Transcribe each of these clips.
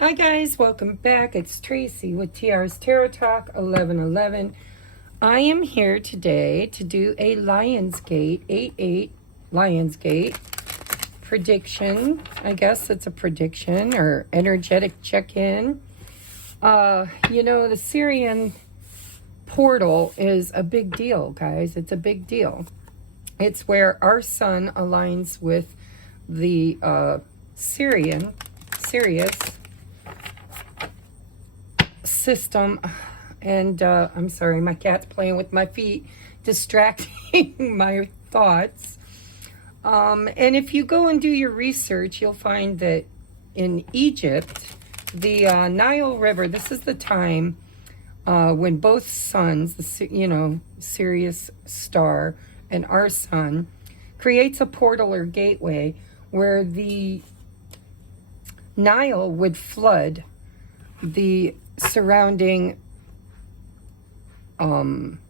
Hi guys, welcome back. It's Tracy with TR's Tarot Talk 1111. I am here today to do a Lionsgate 8/8 Lionsgate prediction. I guess it's a prediction or energetic check-in. The Syrian portal is a big deal, guys. It's a big deal. It's where our sun aligns with the Sirius system. And I'm sorry, my cat's playing with my feet, distracting my thoughts. And if you go and do your research, you'll find that in Egypt, the Nile River, this is the time when both suns, the Sirius star and our sun, creates a portal or gateway where the Nile would flood the surrounding I'm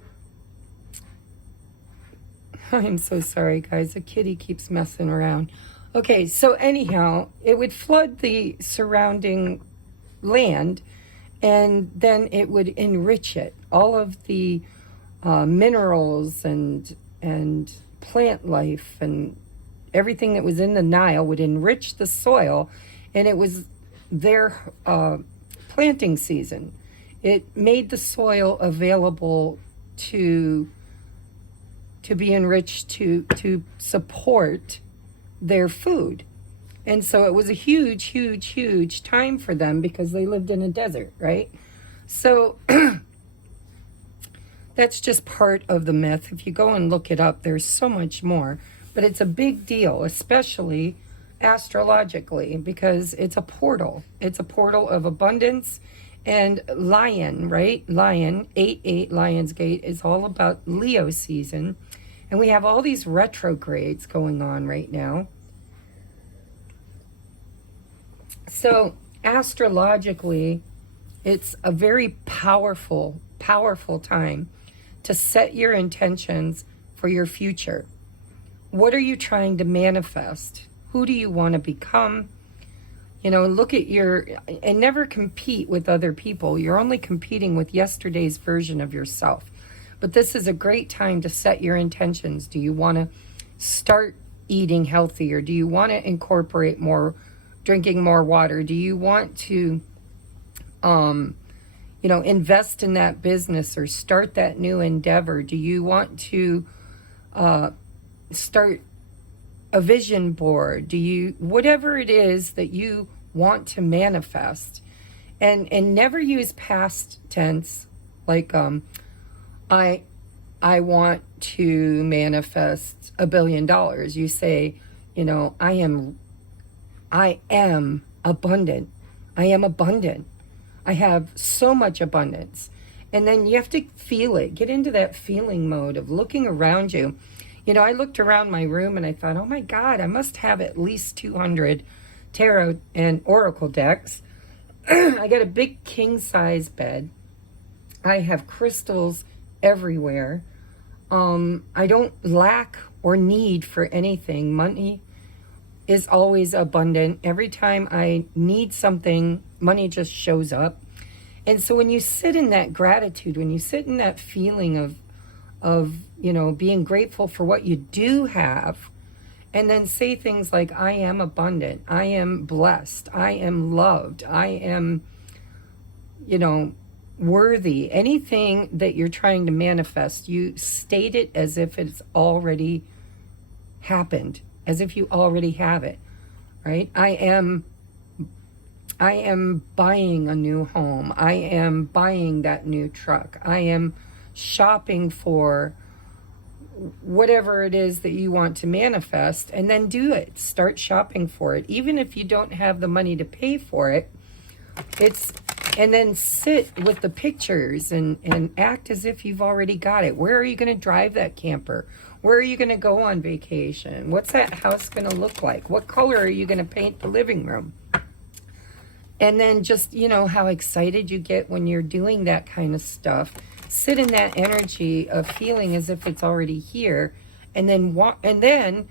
so sorry guys, the kitty keeps messing around. Okay, so anyhow, it would flood the surrounding land, and then it would enrich it. All of the minerals and plant life and everything that was in the Nile would enrich the soil, and it was their planting season. It made the soil available to be enriched to support their food. And so it was a huge time for them because they lived in a desert, right? So that's just part of the myth. If you go and look it up, there's so much more. But it's a big deal, especially astrologically, because it's a portal. It's a portal of abundance. And lion, right? Lion, 8/8 Lionsgate is all about Leo season. And we have all these retrogrades going on right now. So astrologically, it's a very powerful time to set your intentions for your future. What are you trying to manifest? Who do you want to become? Look at and never compete with other people. You're only competing with yesterday's version of yourself. But this is a great time to set your intentions. Do you want to start eating healthier? Do you want to incorporate drinking more water? Do you want to, invest in that business or start that new endeavor? Do you want to start a vision board? Whatever it is that you want to manifest, and never use past tense, like I want to manifest $1 billion. You say, I am abundant. I am abundant. I have so much abundance. And then you have to feel it. Get into that feeling mode of looking around you. I looked around my room and I thought, oh my God, I must have at least 200 tarot and oracle decks. I got a big king size bed. I have crystals everywhere. I don't lack or need for anything. Money is always abundant. Every time I need something, money just shows up. And so when you sit in that gratitude, when you sit in that feeling of being grateful for what you do have, and then say things like, I am abundant, I am blessed, I am loved, I am, worthy. Anything that you're trying to manifest, you state it as if it's already happened, as if you already have it, right? I am buying a new home. I am buying that new truck. I am shopping for whatever it is that you want to manifest, and then do it. Start shopping for it. Even if you don't have the money to pay for it, and then sit with the pictures and act as if you've already got it. Where are you going to drive that camper? Where are you going to go on vacation? What's that house going to look like? What color are you going to paint the living room? And then just, how excited you get when you're doing that kind of stuff. Sit in that energy of feeling as if it's already here, and then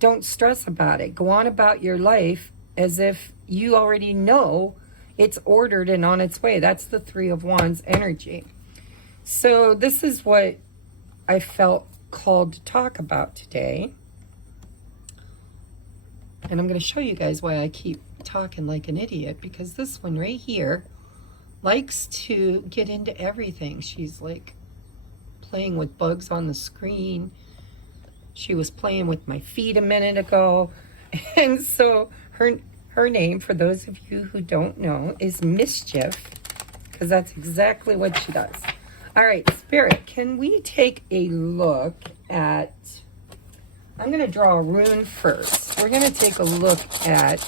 don't stress about it. Go on about your life as if you already know It's ordered and on its way. That's the Three of Wands energy. So this is what I felt called to talk about today. And I'm going to show you guys why I keep talking like an idiot, because this one right here likes to get into everything. She's like playing with bugs on the screen. She was playing with my feet a minute ago. And so her name, for those of you who don't know, is Mischief, because that's exactly what she does. All right, Spirit, can we take a look at, I'm going to draw a rune first. We're going to take a look at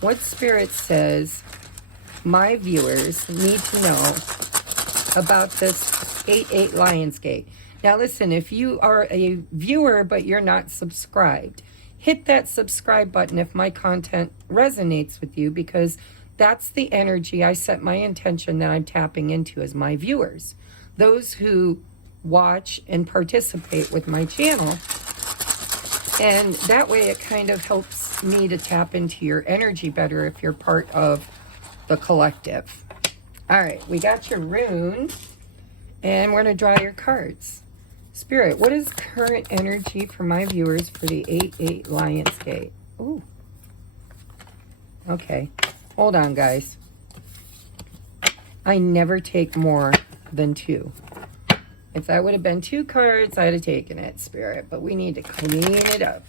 what Spirit says my viewers need to know about this 8/8 Lionsgate. Now listen, if you are a viewer but you're not subscribed, hit that subscribe button if my content resonates with you, because that's the energy I set my intention that I'm tapping into as my viewers. Those who watch and participate with my channel. And that way it kind of helps me to tap into your energy better if you're part of the collective. All right, we got your rune. And we're going to draw your cards. Spirit, what is current energy for my viewers for the 8/8 Lionsgate? Ooh. Okay. Hold on, guys. I never take more than 2. If that would have been 2 cards, I'd have taken it, Spirit. But we need to clean it up.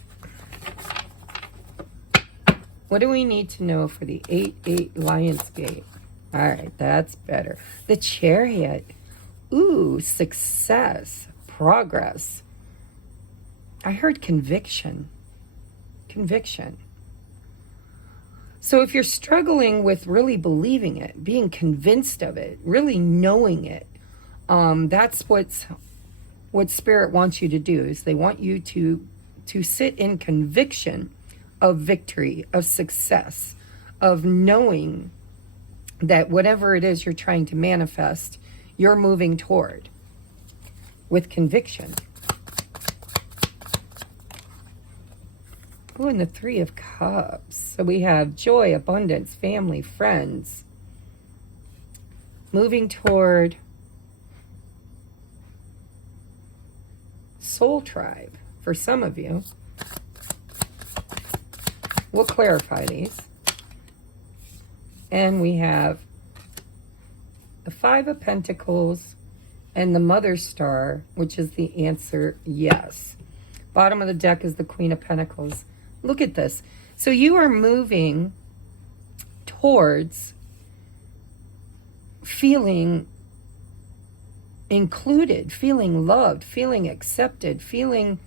What do we need to know for the 8/8 Lionsgate? All right, that's better. The Chariot. Ooh, success, progress. I heard conviction. Conviction. So if you're struggling with really believing it, being convinced of it, really knowing it, that's what Spirit wants you to do. Is they want you to sit in conviction of victory, of success, of knowing that whatever it is you're trying to manifest, you're moving toward with conviction. Oh, and the 3 of Cups. So we have joy, abundance, family, friends. Moving toward soul tribe for some of you. We'll clarify these. And we have the 5 of Pentacles and the Mother Star, which is the answer, yes. Bottom of the deck is the Queen of Pentacles. Look at this. So you are moving towards feeling included, feeling loved, feeling accepted, feeling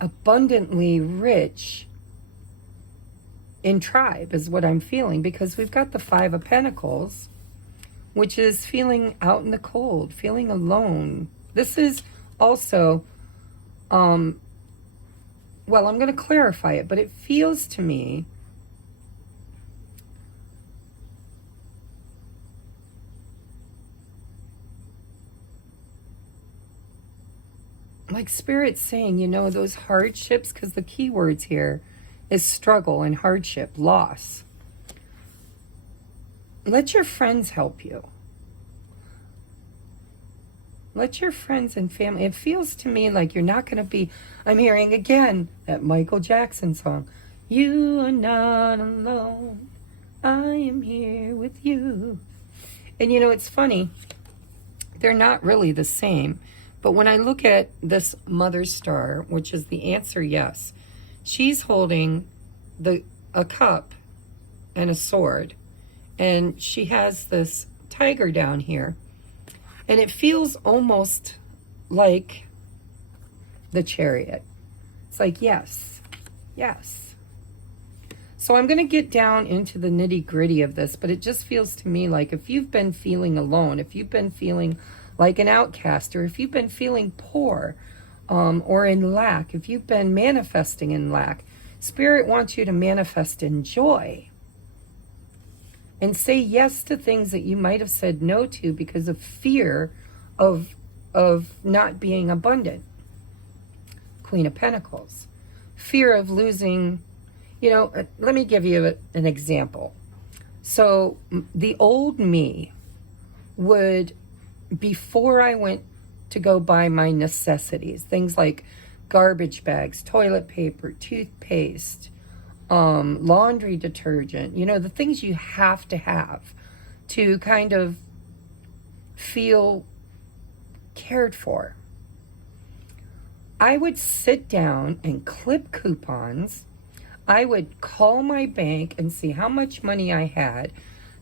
abundantly rich in tribe is what I'm feeling, because we've got the 5 of Pentacles, which is feeling out in the cold, feeling alone. This is also, well, I'm going to clarify it, but it feels to me like Spirit's saying, you know, those hardships, because the key words here is struggle and hardship, loss. Let your friends help you. Let your friends and family. It feels to me like you're not going to be, I'm hearing again that Michael Jackson song. You are not alone. I am here with you. And you know, it's funny. They're not really the same. But when I look at this Mother Star, which is the answer, yes. She's holding a cup and a sword, and she has this tiger down here, and it feels almost like the Chariot. It's like, yes, yes. So I'm going to get down into the nitty-gritty of this, but it just feels to me like if you've been feeling alone, if you've been feeling like an outcast, or if you've been feeling poor, or in lack, if you've been manifesting in lack, Spirit wants you to manifest in joy and say yes to things that you might have said no to because of fear of not being abundant. Queen of Pentacles. Fear of losing You know, let me give you an example. So the old me would, before I went to go buy my necessities, things like garbage bags, toilet paper, toothpaste, laundry detergent, you know, the things you have to kind of feel cared for. I would sit down and clip coupons. I would call my bank and see how much money I had,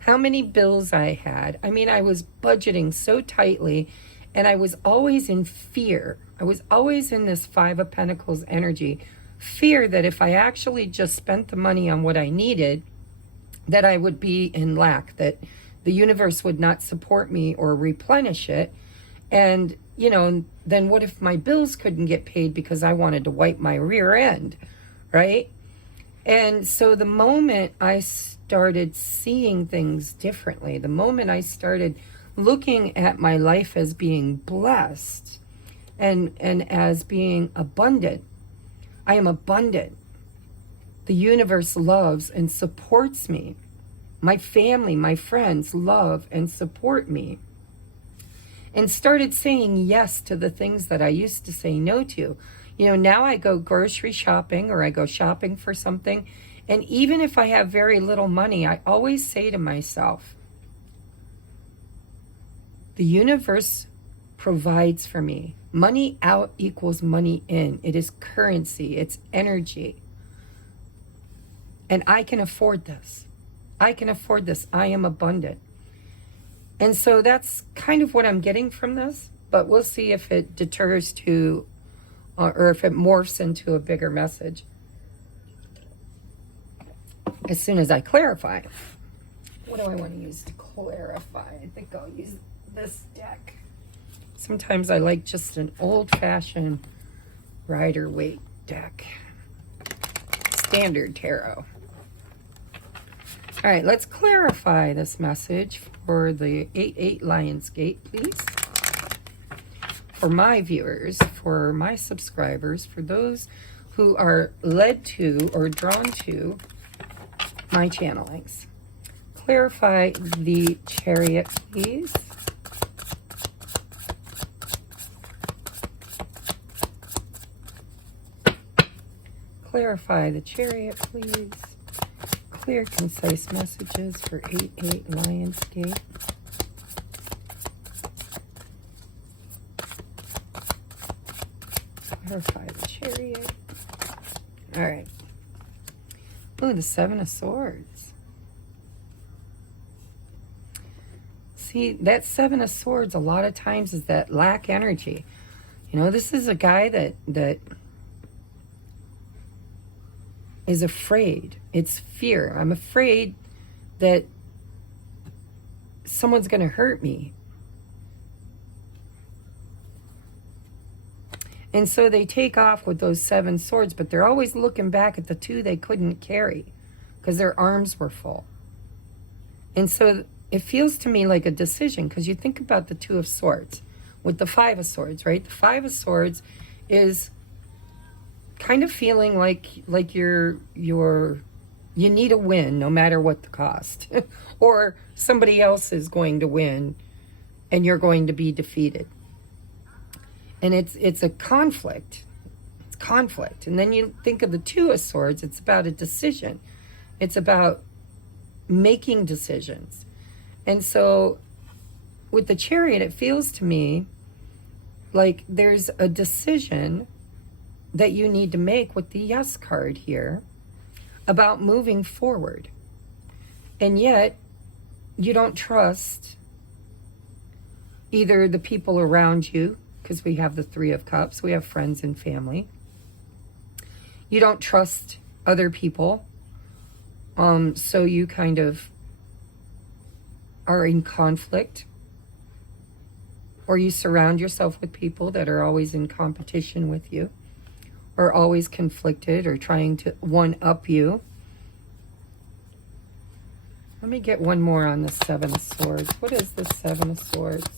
how many bills I had. I mean, I was budgeting so tightly, and I was always in fear. I was always in this Five of Pentacles energy, fear that if I actually just spent the money on what I needed, that I would be in lack, that the universe would not support me or replenish it. And, you know, then what if my bills couldn't get paid because I wanted to wipe my rear end, right? And so the moment I started seeing things differently, the moment I started looking at my life as being blessed and as being abundant, I am abundant. The universe loves and supports me. My family, my friends love and support me. And started saying yes to the things that I used to say no to. You know, now I go grocery shopping or I go shopping for something. And even if I have very little money, I always say to myself, the universe provides for me. Money out equals money in. It is currency. It's energy. And I can afford this. I can afford this. I am abundant. And so that's kind of what I'm getting from this. But we'll see if it deters to, or if it morphs into a bigger message as soon as I clarify. What do I want to use to clarify? I think I'll use this deck. Sometimes I like just an old-fashioned Rider-Waite deck. Standard tarot. All right, let's clarify this message for the 8-8 Lionsgate, please. For my viewers, for my subscribers, for those who are led to or drawn to my channelings. Clarify the Chariot, please. Clarify the Chariot, please. Clear, concise messages for 8-8 Lionsgate. Clarify the Chariot. All right. Oh, the Seven of Swords. See, that Seven of Swords a lot of times is that lack energy. You know, this is a guy that is afraid. It's fear. I'm afraid that someone's going to hurt me. And so they take off with those 7 swords, but they're always looking back at the 2 they couldn't carry because their arms were full. And so it feels to me like a decision, because you think about the 2 of Swords with the 5 of Swords, right? The 5 of Swords is kind of feeling like you need a win no matter what the cost. Or somebody else is going to win and you're going to be defeated. And it's a conflict. It's conflict. And then you think of the 2 of Swords, it's about a decision. It's about making decisions. And so with the Chariot, it feels to me like there's a decision that you need to make with the Yes card here about moving forward. And yet, you don't trust either the people around you, because we have the 3 of Cups, we have friends and family. You don't trust other people, so you kind of are in conflict, or you surround yourself with people that are always in competition with you, or always conflicted or trying to one-up you. Let me get one more on the 7 of Swords. What is the 7 of Swords?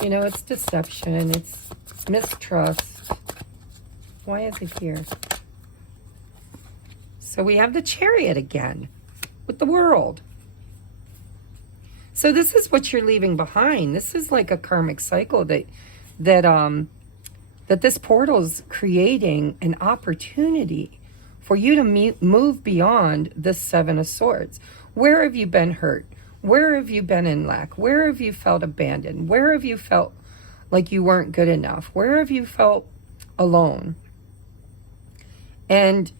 You know, it's deception. It's mistrust. Why is it here? So we have the Chariot again with the World. So this is what you're leaving behind. This is like a karmic cycle that this portal is creating an opportunity for you to move beyond the Seven of Swords. Where have you been hurt? Where have you been in lack? Where have you felt abandoned? Where have you felt like you weren't good enough? Where have you felt alone? And,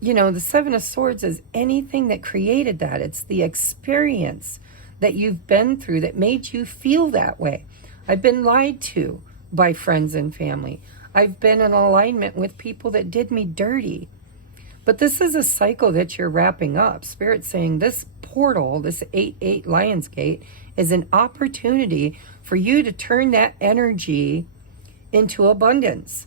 you know, the Seven of Swords is anything that created that. It's the experience that you've been through that made you feel that way. I've been lied to by friends and family. I've been in alignment with people that did me dirty. But this is a cycle that you're wrapping up. Spirit's saying this portal, this 8-8 Lionsgate, is an opportunity for you to turn that energy into abundance.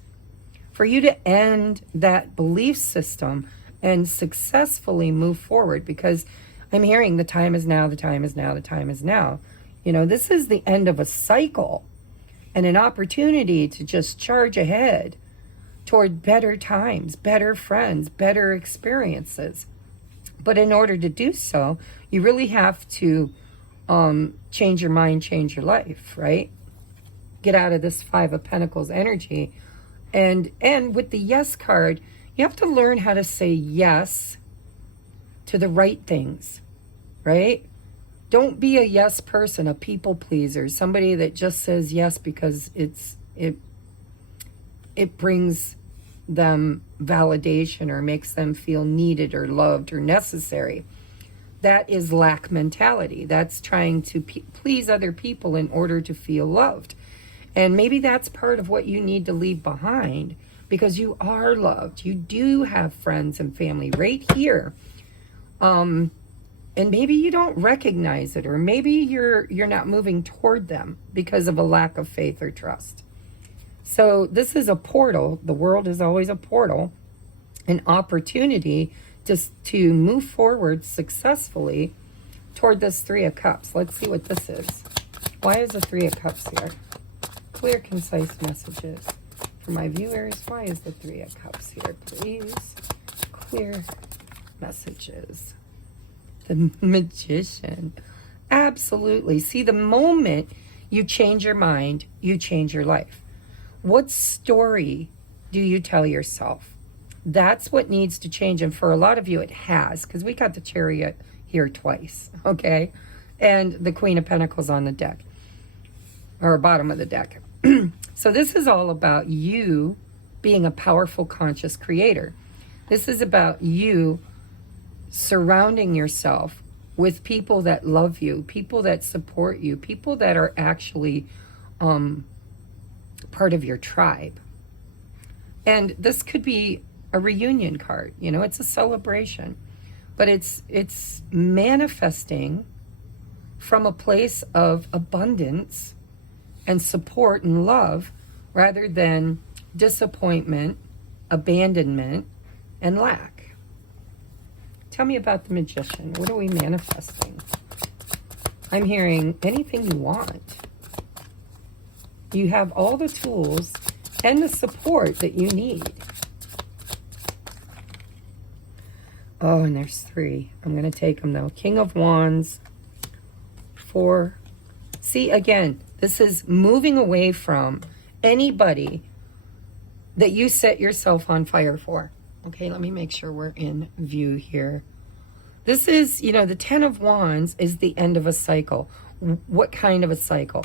For you to end that belief system and successfully move forward. Because I'm hearing the time is now, the time is now, the time is now. You know, this is the end of a cycle and an opportunity to just charge ahead toward better times, better friends, better experiences. But in order to do so, you really have to change your mind, change your life, right? Get out of this Five of Pentacles energy. And with the Yes card, you have to learn how to say yes to the right things, right? Don't be a yes person, a people pleaser, somebody that just says yes because it brings them validation or makes them feel needed or loved or necessary. That is lack mentality. That's trying to please other people in order to feel loved. And maybe that's part of what you need to leave behind, because you are loved. You do have friends and family right here. And maybe you don't recognize it, or maybe you're not moving toward them because of a lack of faith or trust. So this is a portal. The world is always a portal, an opportunity to move forward successfully toward this Three of Cups. Let's see what this is. Why is the Three of Cups here? Clear, concise messages for my viewers. Why is the Three of Cups here, please? Clear messages. The Magician. Absolutely. See, the moment you change your mind, you change your life. What story do you tell yourself? That's what needs to change. And for a lot of you, it has, because we got the Chariot here twice, okay? And the Queen of Pentacles on the deck, or bottom of the deck. So this is all about you being a powerful, conscious creator. This is about you surrounding yourself with people that love you, people that support you, people that are actually part of your tribe. And this could be a reunion card, you know, it's a celebration, but it's manifesting from a place of abundance and support and love, rather than disappointment, abandonment, and lack. Tell me about the Magician. What are we manifesting? I'm hearing anything you want. You have all the tools and the support that you need. Oh, and there's 3. I'm going to take them, though. King of Wands, 4. See, again, this is moving away from anybody that you set yourself on fire for. Okay, let me make sure we're in view here. This is, you know, the 10 of Wands is the end of a cycle. What kind of a cycle?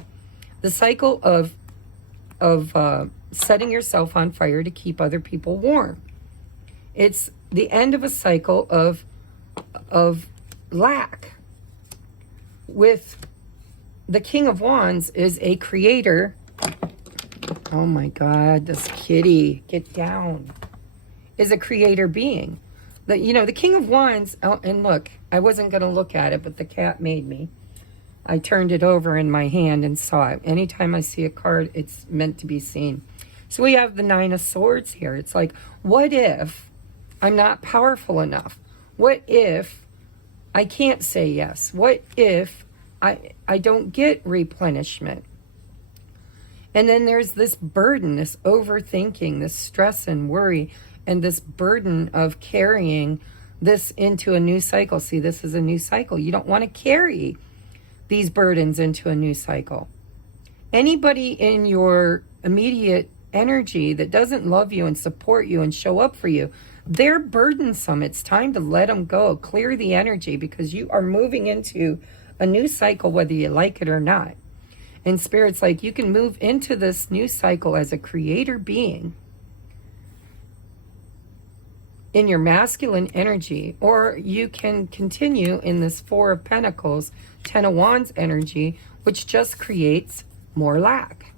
The cycle of setting yourself on fire to keep other people warm. It's the end of a cycle of lack. With the King of Wands is a creator. Oh my God, this kitty, get down. Is a creator being. The King of Wands, oh, and look, I wasn't going to look at it, but the cat made me. I turned it over in my hand and saw it. Anytime I see a card, it's meant to be seen. So we have the 9 of Swords here. It's like, what if I'm not powerful enough? What if I can't say yes? What if I don't get replenishment? And then there's this burden, this overthinking, this stress and worry, and this burden of carrying this into a new cycle. See, this is a new cycle. You don't want to carry these burdens into a new cycle. Anybody in your immediate energy that doesn't love you and support you and show up for you, they're burdensome. It's time to let them go. Clear the energy, because you are moving into a new cycle, whether you like it or not. And Spirit's like, you can move into this new cycle as a creator being in your masculine energy, or you can continue in this Four of Pentacles, Ten of Wands energy, which just creates more lack.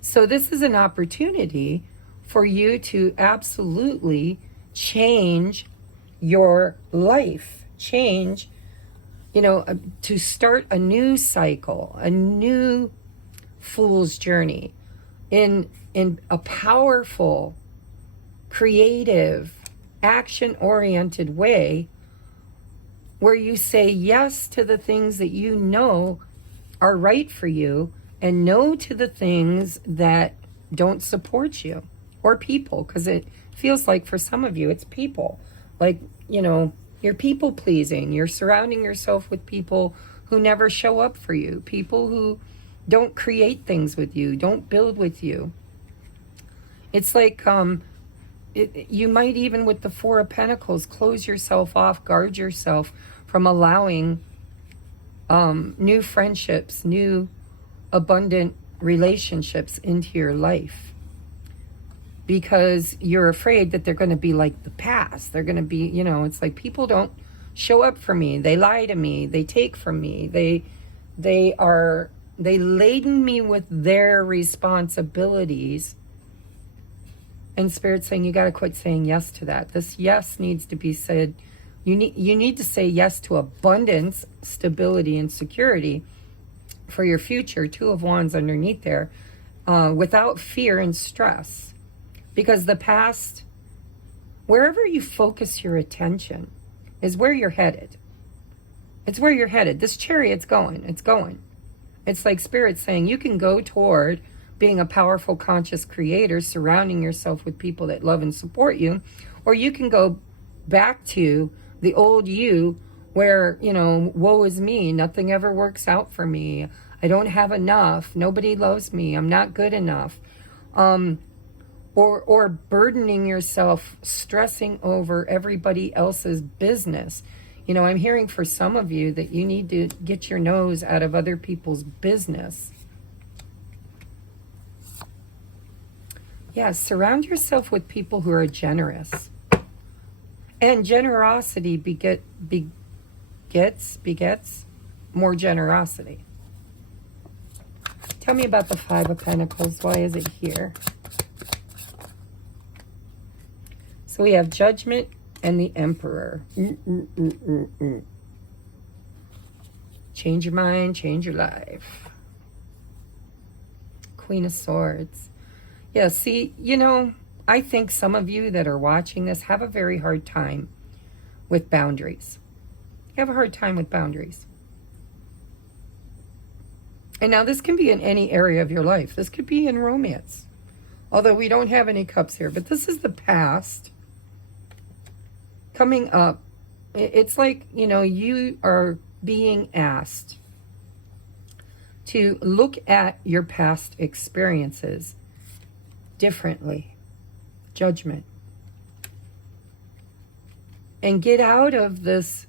So this is an opportunity for you to absolutely change your life, change, to start a new cycle, a new fool's journey in a powerful, creative, action-oriented way, where you say yes to the things that you know are right for you and no to the things that don't support you, or people, because it feels like for some of you it's people. Like, you're people pleasing. You're surrounding yourself with people who never show up for you, people who don't create things with you, don't build with you. It's like you might, even with the Four of Pentacles, close yourself off, guard yourself from allowing new friendships, new abundant relationships into your life, because you're afraid that they're going to be like the past. They're going to be, it's like, people don't show up for me. They lie to me. They take from me. They laden me with their responsibilities. And Spirit's saying, you got to quit saying yes to that. This yes needs to be said. You need to say yes to abundance, stability, and security for your future. Two of Wands underneath there, without fear and stress. Because the past, wherever you focus your attention, is where you're headed. It's where you're headed. This chariot's going. It's going. It's like Spirit saying, you can go toward being a powerful, conscious creator, surrounding yourself with people that love and support you. Or you can go back to the old you where, woe is me. Nothing ever works out for me. I don't have enough. Nobody loves me. I'm not good enough. Or burdening yourself, stressing over everybody else's business. I'm hearing for some of you that you need to get your nose out of other people's business. Yes, surround yourself with people who are generous. And generosity begets more generosity. Tell me about the Five of Pentacles. Why is it here? So we have Judgment and the Emperor. Change your mind, change your life. Queen of Swords. Yeah, see, I think some of you that are watching this have a very hard time with boundaries. You have a hard time with boundaries. And now this can be in any area of your life. This could be in romance. Although we don't have any cups here, but this is the past coming up. It's like, you are being asked to look at your past experiences differently. Judgment. And get out of this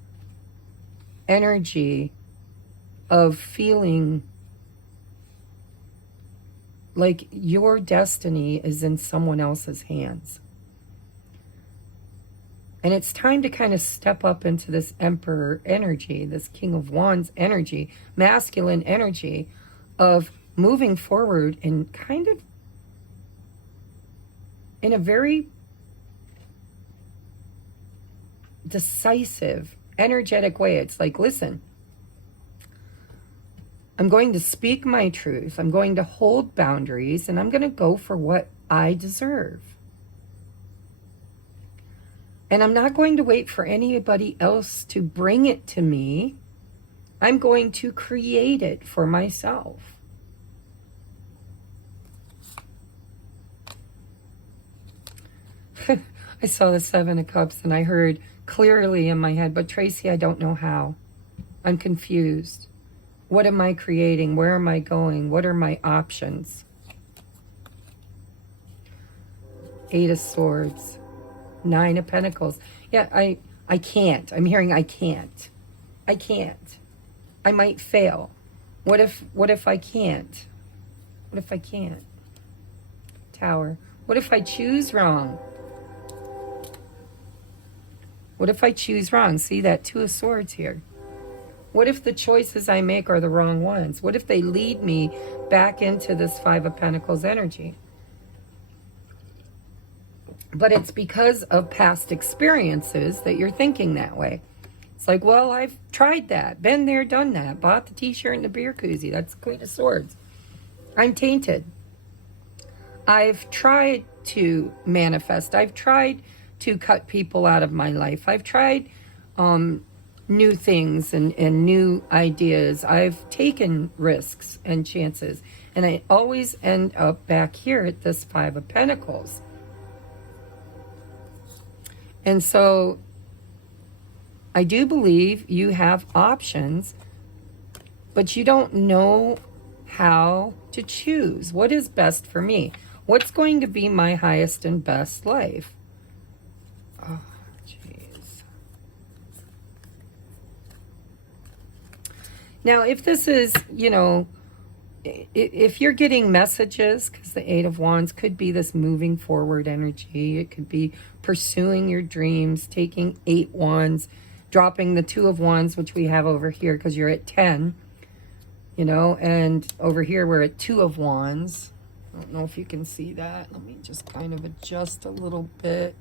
energy of feeling like your destiny is in someone else's hands. And it's time to kind of step up into this Emperor energy, this King of Wands energy, masculine energy of moving forward and kind of in a very decisive, energetic way. It's like, listen, I'm going to speak my truth. I'm going to hold boundaries, and I'm going to go for what I deserve. And I'm not going to wait for anybody else to bring it to me. I'm going to create it for myself. I saw the Seven of Cups and I heard clearly in my head, but Tracie, I don't know how. I'm confused. What am I creating? Where am I going? What are my options? Eight of Swords. Nine of Pentacles. Yeah, I can't. I'm hearing I can't. I can't. I might fail. What if I can't? What if I can't? Tower. What if I choose wrong? What if I choose wrong? See that Two of Swords here. What if the choices I make are the wrong ones? What if they lead me back into this Five of Pentacles energy? But it's because of past experiences that you're thinking that way. It's like, well, I've tried that, been there, done that, bought the t-shirt and the beer koozie. That's the Queen of Swords. I'm tainted. I've tried to manifest. I've tried to cut people out of my life. I've tried new things and new ideas. I've taken risks and chances. And I always end up back here at this Five of Pentacles. And so I do believe you have options, but you don't know how to choose. What is best for me? What's going to be my highest and best life? Oh, jeez. Now, if this is, you know, if you're getting messages, because the Eight of Wands could be this moving forward energy. It could be pursuing your dreams, taking 8 wands, dropping the Two of Wands, which we have over here because you're at 10, you know, and over here we're at Two of Wands. I don't know if you can see that. Let me just kind of adjust a little bit.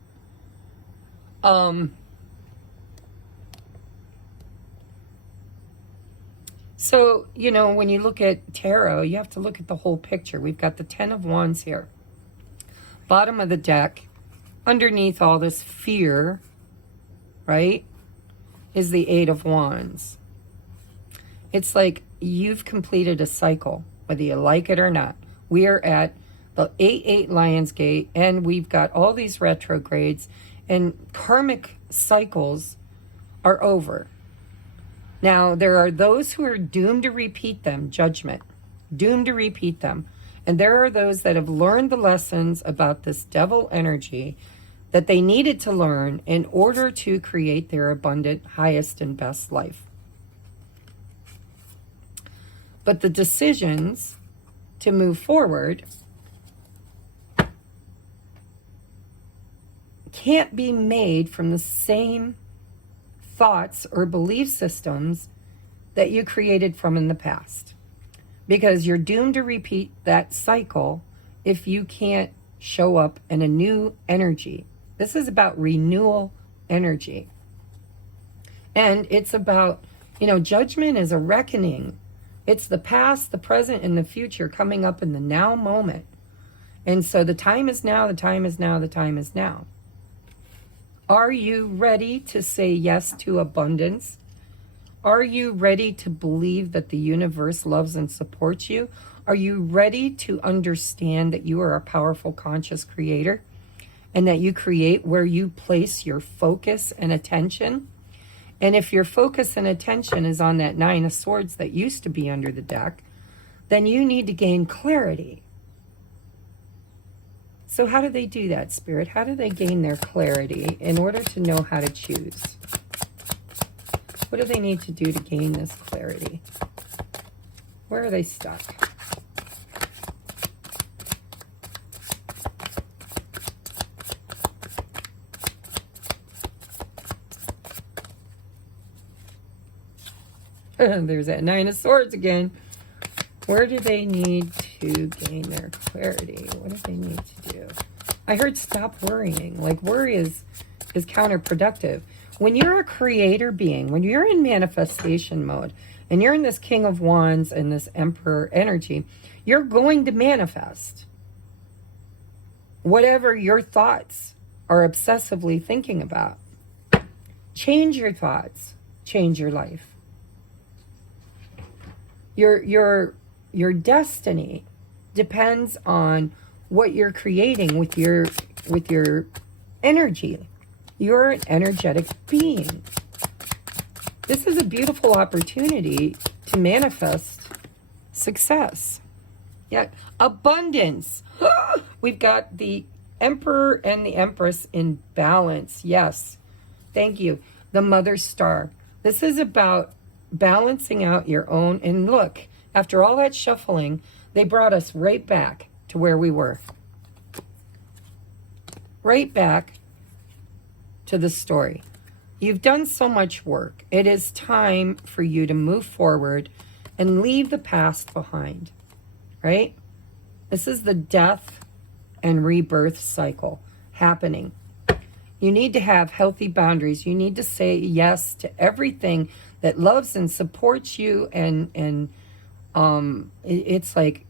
So, you know, when you look at tarot, you have to look at the whole picture. We've got the 10 of Wands here. Bottom of the deck, underneath all this fear, right, is the 8 of Wands. It's like you've completed a cycle, whether you like it or not. We are at the 8-8 Lionsgate, and we've got all these retrogrades, and karmic cycles are over. Now, there are those who are doomed to repeat them, judgment, doomed to repeat them. And there are those that have learned the lessons about this devil energy that they needed to learn in order to create their abundant, highest, and best life. But the decisions to move forward can't be made from the same thoughts or belief systems that you created from in the past, because you're doomed to repeat that cycle if you can't show up in a new energy. This is about renewal energy, and it's about, you know, judgment is a reckoning. It's the past, the present, and the future coming up in the now moment. And so the time is now, the time is now, the time is now. Are you ready to say yes to abundance? Are you ready to believe that the universe loves and supports you? Are you ready to understand that you are a powerful, conscious creator and that you create where you place your focus and attention? And if your focus and attention is on that 9 of Swords that used to be under the deck, then you need to gain clarity. So how do they do that, Spirit? How do they gain their clarity in order to know how to choose? What do they need to do to gain this clarity? Where are they stuck? There's that 9 of Swords again. Where do they need to gain their clarity? What do they need to do? I heard stop worrying. Like, worry is counterproductive. When you're a creator being, when you're in manifestation mode, and you're in this King of Wands and this Emperor energy, you're going to manifest whatever your thoughts are obsessively thinking about. Change your thoughts. Change your life. Your destiny depends on what you're creating with your energy. You're an energetic being. This is a beautiful opportunity to manifest success. Yeah, abundance. We've got the Emperor and the Empress in balance. Yes, thank you. The Mother Star. This is about balancing out your own. And look, after all that shuffling, they brought us right back to where we were. Right back to the story. You've done so much work. It is time for you to move forward and leave the past behind, right? This is the death and rebirth cycle happening. You need to have healthy boundaries. You need to say yes to everything that loves and supports you, and it's like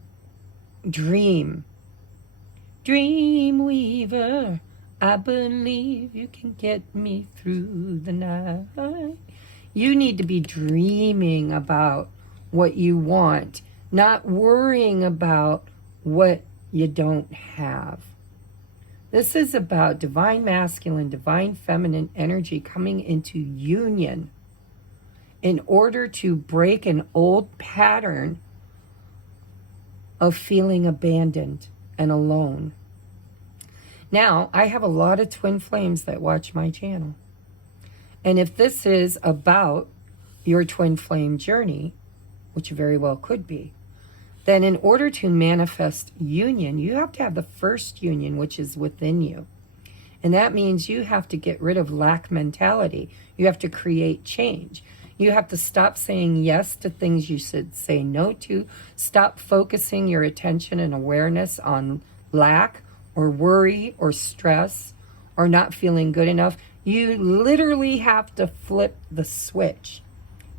dream weaver. I believe you can get me through the night. You need to be dreaming about what you want, not worrying about what you don't have. This is about divine masculine, divine feminine energy coming into union in order to break an old pattern of feeling abandoned and alone. Now, I have a lot of twin flames that watch my channel. And if this is about your twin flame journey, which very well could be, then in order to manifest union, you have to have the first union, which is within you. And that means you have to get rid of lack mentality. You have to create change. You have to stop saying yes to things you should say no to. Stop focusing your attention and awareness on lack or worry or stress or not feeling good enough. You literally have to flip the switch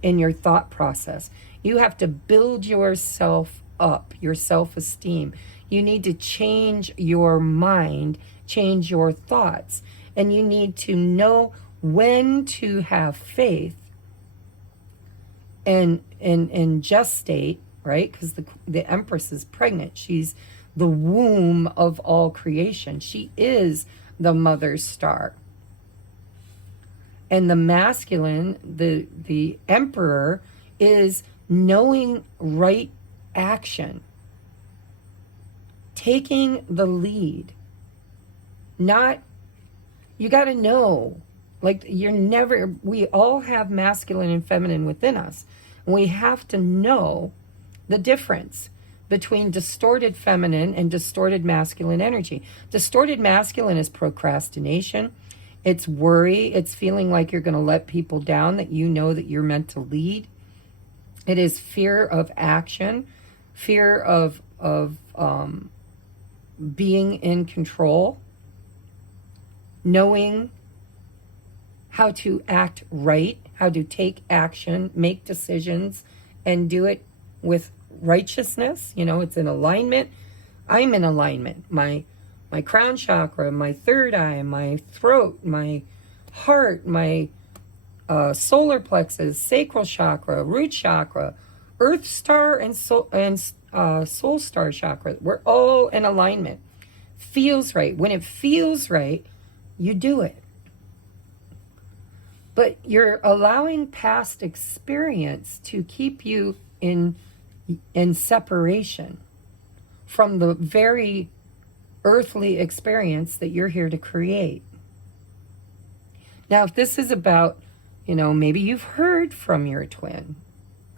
in your thought process. You have to build yourself up, your self-esteem. You need to change your mind, change your thoughts, and you need to know when to have faith and gestate, right? Because the Empress is pregnant. She's the womb of all creation. She is the Mother Star. And the masculine, the Emperor, is knowing right action, taking the lead. Not, you got to know, like we all have masculine and feminine within us. And we have to know the difference between distorted feminine and distorted masculine energy. Distorted masculine is procrastination. It's worry. It's feeling like you're going to let people down, that you know that you're meant to lead. It is fear of action, fear of being in control, knowing how to act right, how to take action, make decisions, and do it with righteousness. You know, it's in alignment. I'm in alignment. My crown chakra, my third eye, my throat, my heart, my solar plexus, sacral chakra, root chakra, earth star, and soul star chakra. We're all in alignment. Feels right. When it feels right, you do it. But you're allowing past experience to keep you in separation from the very earthly experience that you're here to create. Now, if this is about, maybe you've heard from your twin.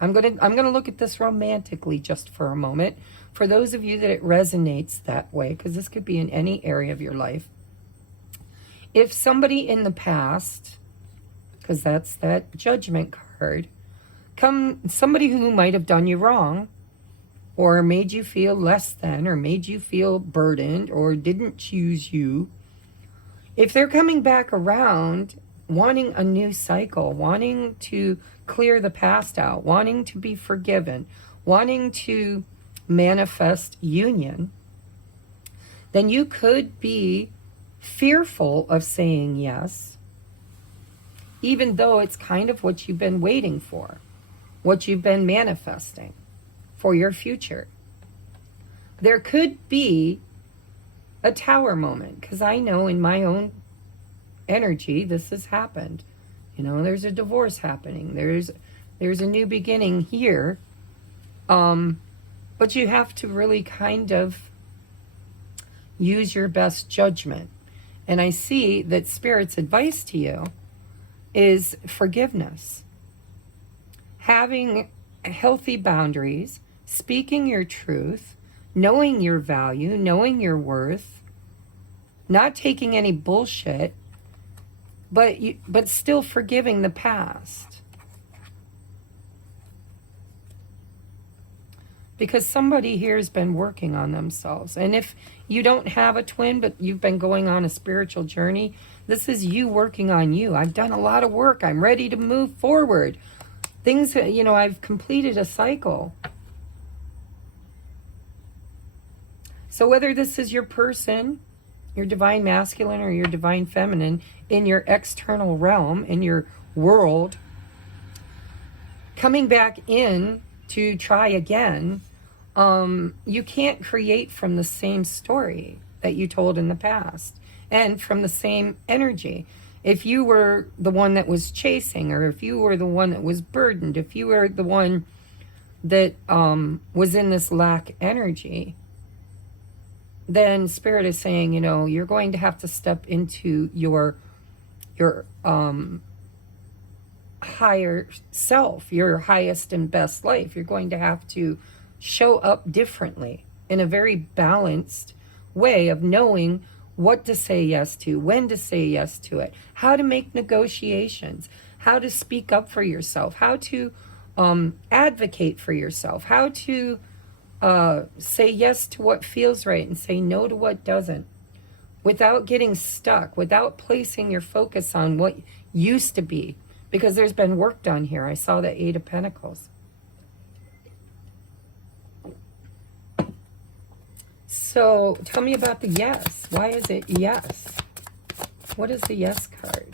I'm gonna look at this romantically just for a moment. For those of you that it resonates that way, because this could be in any area of your life. If somebody in the past, because that's that judgment card, somebody who might have done you wrong, or made you feel less than, or made you feel burdened, or didn't choose you, if they're coming back around wanting a new cycle, wanting to clear the past out, wanting to be forgiven, wanting to manifest union, then you could be fearful of saying yes, even though it's kind of what you've been waiting for, what you've been manifesting for your future. There could be a tower moment, because I know in my own energy, this has happened. You know, there's a divorce happening. There's a new beginning here. But you have to really kind of use your best judgment. And I see that Spirit's advice to you is forgiveness. Having healthy boundaries, speaking your truth, knowing your value, knowing your worth, not taking any bullshit, but still forgiving the past. Because somebody here has been working on themselves. And if you don't have a twin, but you've been going on a spiritual journey, this is you working on you. I've done a lot of work. I'm ready to move forward. Things, you know, I've completed a cycle. So whether this is your person, your divine masculine or your divine feminine, in your external realm, in your world, coming back in to try again, you can't create from the same story that you told in the past and from the same energy. If you were the one that was chasing, or if you were the one that was burdened, if you were the one that was in this lack energy, then Spirit is saying, you know, you're going to have to step into your higher self, your highest and best life. You're going to have to show up differently in a very balanced way of knowing what to say yes to, when to say yes to it, how to make negotiations, how to speak up for yourself, how to advocate for yourself, how to say yes to what feels right and say no to what doesn't, without getting stuck, without placing your focus on what used to be, because there's been work done here. I saw the 8 of Pentacles. So tell me about the yes. Why is it yes? What is the yes card?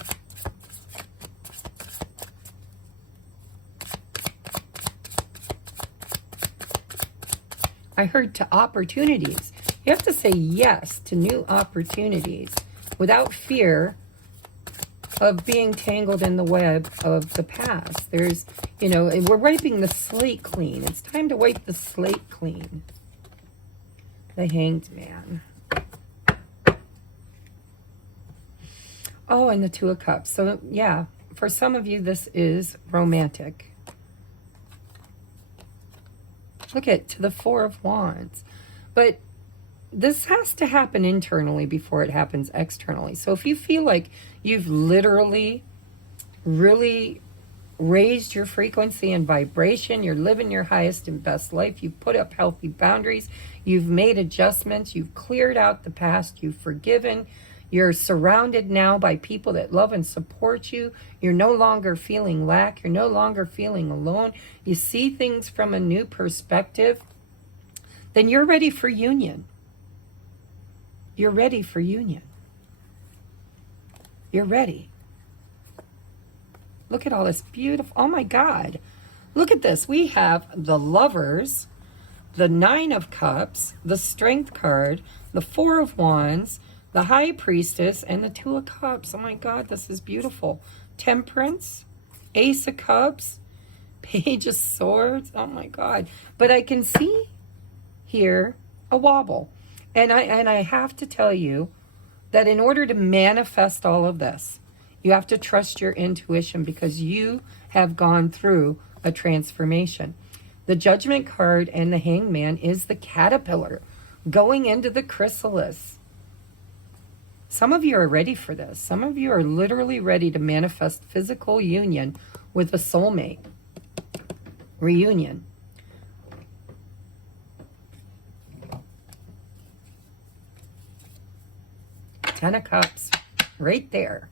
I heard to opportunities. You have to say yes to new opportunities without fear of being tangled in the web of the past. There's, you know, we're wiping the slate clean. It's time to wipe the slate clean. The Hanged Man. Oh, and the 2 of Cups. So, yeah, for some of you, this is romantic. Look at to the 4 of Wands. But this has to happen internally before it happens externally. So if you feel like you've literally really raised your frequency and vibration, you're living your highest and best life, you've put up healthy boundaries, you've made adjustments, you've cleared out the past, you've forgiven, you're surrounded now by people that love and support you, you're no longer feeling lack, you're no longer feeling alone, you see things from a new perspective, then you're ready for union. You're ready for union. You're ready. Look at all this beautiful, oh my God. Look at this. We have the Lovers, the 9 of Cups, the Strength card, the 4 of Wands, the High Priestess, and the 2 of Cups. Oh my God, this is beautiful. Temperance, Ace of Cups, Page of Swords. Oh my God. But I can see here a wobble. And I have to tell you that in order to manifest all of this, you have to trust your intuition, because you have gone through a transformation. The Judgment card and the Hanged Man is the caterpillar going into the chrysalis. Some of you are ready for this. Some of you are literally ready to manifest physical union with a soulmate. Reunion. Ten of Cups, right there.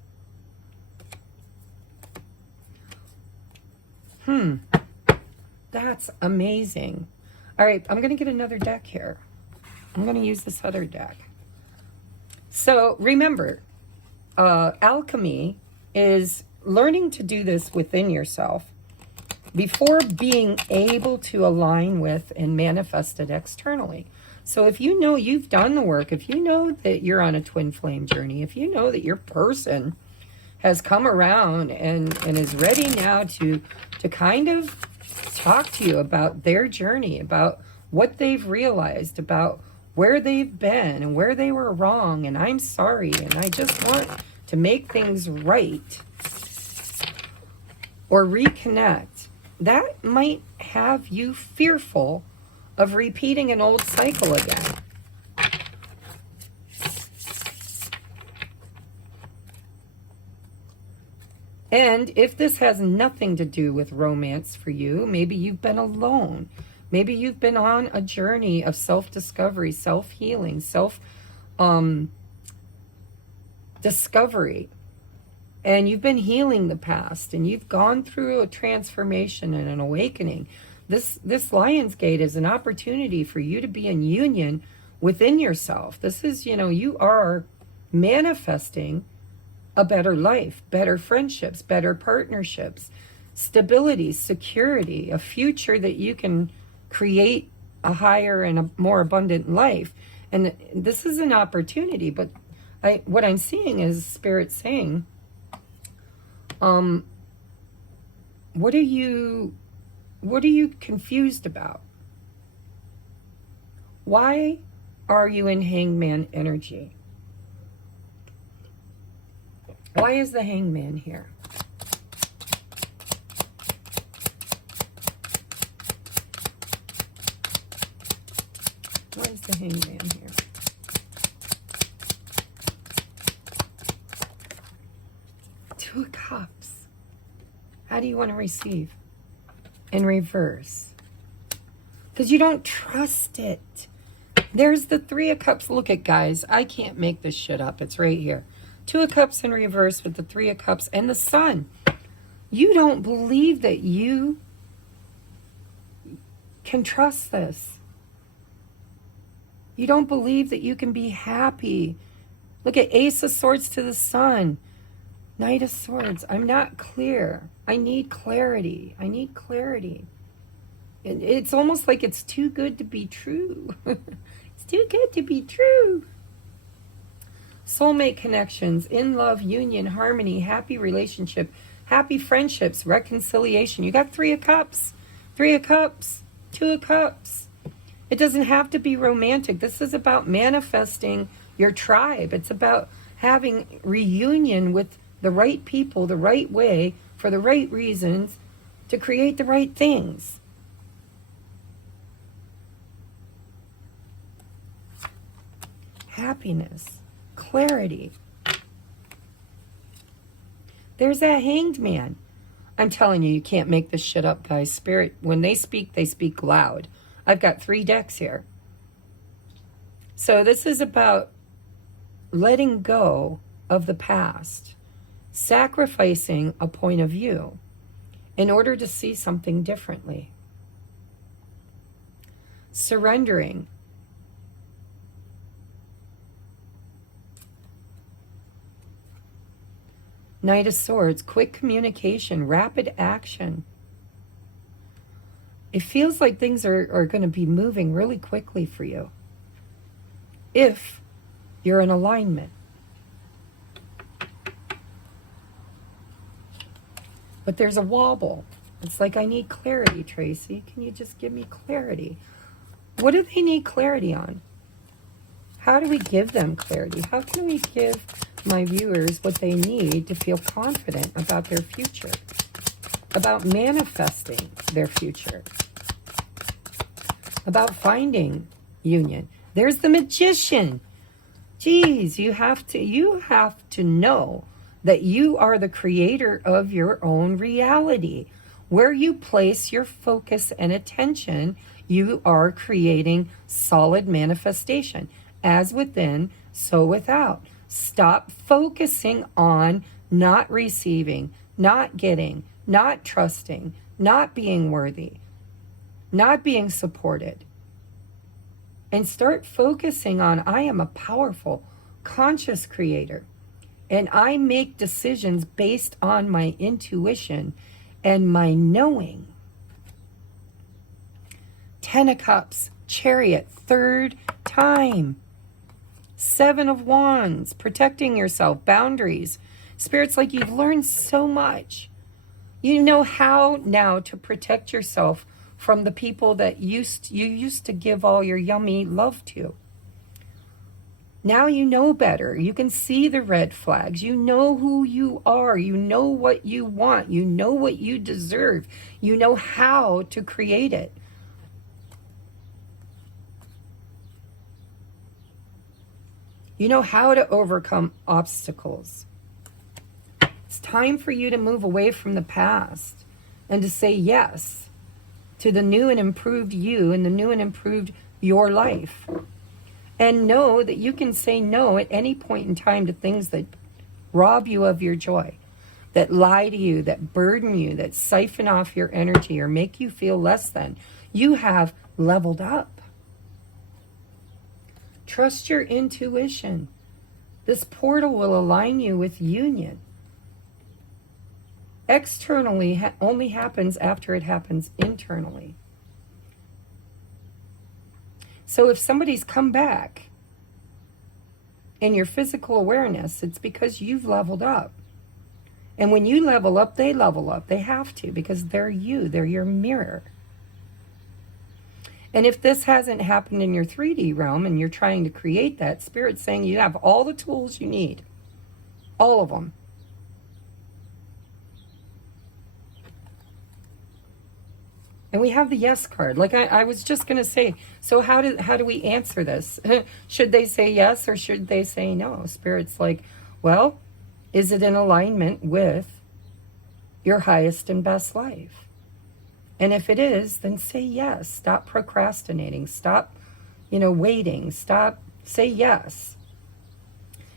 That's amazing. All right, I'm going to get another deck here. I'm going to use this other deck. So remember, alchemy is learning to do this within yourself before being able to align with and manifest it externally. So if you know you've done the work, if you know that you're on a twin flame journey, if you know that your person has come around and is ready now to kind of talk to you about their journey, about what they've realized, about where they've been and where they were wrong. And I'm sorry, and I just want to make things right or reconnect. That might have you fearful of repeating an old cycle again. And if this has nothing to do with romance for you, maybe you've been alone. Maybe you've been on a journey of self-discovery, self-healing, self-discovery. And you've been healing the past, and you've gone through a transformation and an awakening. This Lion's Gate is an opportunity for you to be in union within yourself. This is, you are manifesting a better life, better friendships, better partnerships, stability, security, a future that you can create a higher and a more abundant life. And this is an opportunity, but what I'm seeing is Spirit saying, what are you confused about? Why are you in Hangman energy? Why is the Hangman here? Why is the Hangman here? Two of Cups. How do you want to receive? In reverse. Because you don't trust it. There's the Three of Cups. Look at, guys, I can't make this shit up. It's right here. Two of Cups in reverse with the Three of Cups and the Sun. You don't believe that you can trust this. You don't believe that you can be happy. Look at Ace of Swords to the Sun. Knight of Swords. I'm not clear. I need clarity. I need clarity. It's almost like it's too good to be true. It's too good to be true. Soulmate connections, in love, union, harmony, happy relationship, happy friendships, reconciliation. You got Three of Cups, Three of Cups, Two of Cups. It doesn't have to be romantic. This is about manifesting your tribe. It's about having reunion with the right people, the right way, for the right reasons, to create the right things. Happiness, clarity. There's that Hanged Man. I'm telling you, you can't make this shit up, guys. Spirit, when they speak loud. I've got 3 decks here. So this is about letting go of the past, sacrificing a point of view in order to see something differently. Surrendering. Knight of Swords, quick communication, rapid action. It feels like things are going to be moving really quickly for you if you're in alignment. But there's a wobble. It's like, I need clarity, Tracy. Can you just give me clarity? What do they need clarity on? How do we give them clarity? How can we give my viewers what they need to feel confident about their future, about manifesting their future, about finding union? There's the Magician. Geez, you have to know that you are the creator of your own reality. Where you place your focus and attention, you are creating solid manifestation. As within, so without. Stop focusing on not receiving, not getting, not trusting, not being worthy, not being supported. And start focusing on, I am a powerful, conscious creator. And I make decisions based on my intuition and my knowing. 10 of Cups, Chariot, 3rd time. 7 of Wands, protecting yourself, boundaries, Spirit's like, you've learned so much. You know how now to protect yourself from the people that you used to give all your yummy love to. Now you know better. You can see the red flags. You know who you are. You know what you want. You know what you deserve. You know how to create it. You know how to overcome obstacles. It's time for you to move away from the past and to say yes to the new and improved you and the new and improved your life. And know that you can say no at any point in time to things that rob you of your joy, that lie to you, that burden you, that siphon off your energy or make you feel less than. You have leveled up. Trust your intuition. This portal will align you with union. Externally only happens after it happens internally. So if somebody's come back in your physical awareness, it's because you've leveled up. And when you level up, they level up. They have to, because they're you. They're your mirror. And if this hasn't happened in your 3D realm and you're trying to create that, Spirit's saying you have all the tools you need. All of them. And we have the yes card. Like I was just going to say, so how do we answer this? Should they say yes or should they say no? Spirit's like, well, is it in alignment with your highest and best life? And if it is, then say yes. Stop procrastinating. Stop, waiting. Say yes.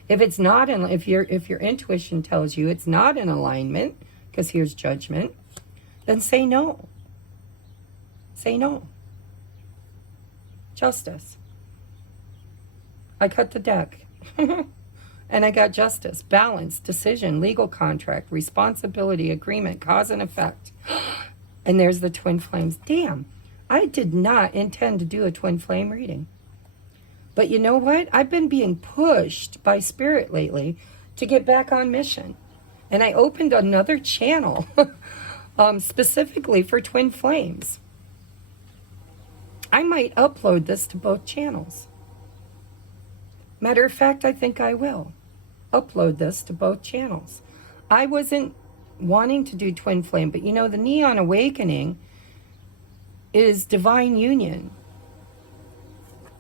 If it's not if your intuition tells you it's not in alignment, because here's judgment, then say no. Say no. Justice. I cut the deck. And I got justice, balance, decision, legal contract, responsibility, agreement, cause and effect. And there's the twin flames. Damn, I did not intend to do a twin flame reading. But you know what? I've been being pushed by Spirit lately to get back on mission. And I opened another channel specifically for twin flames. I might upload this to both channels. Matter of fact, I think I will upload this to both channels. I wasn't wanting to do twin flame, but the Neon Awakening is divine union.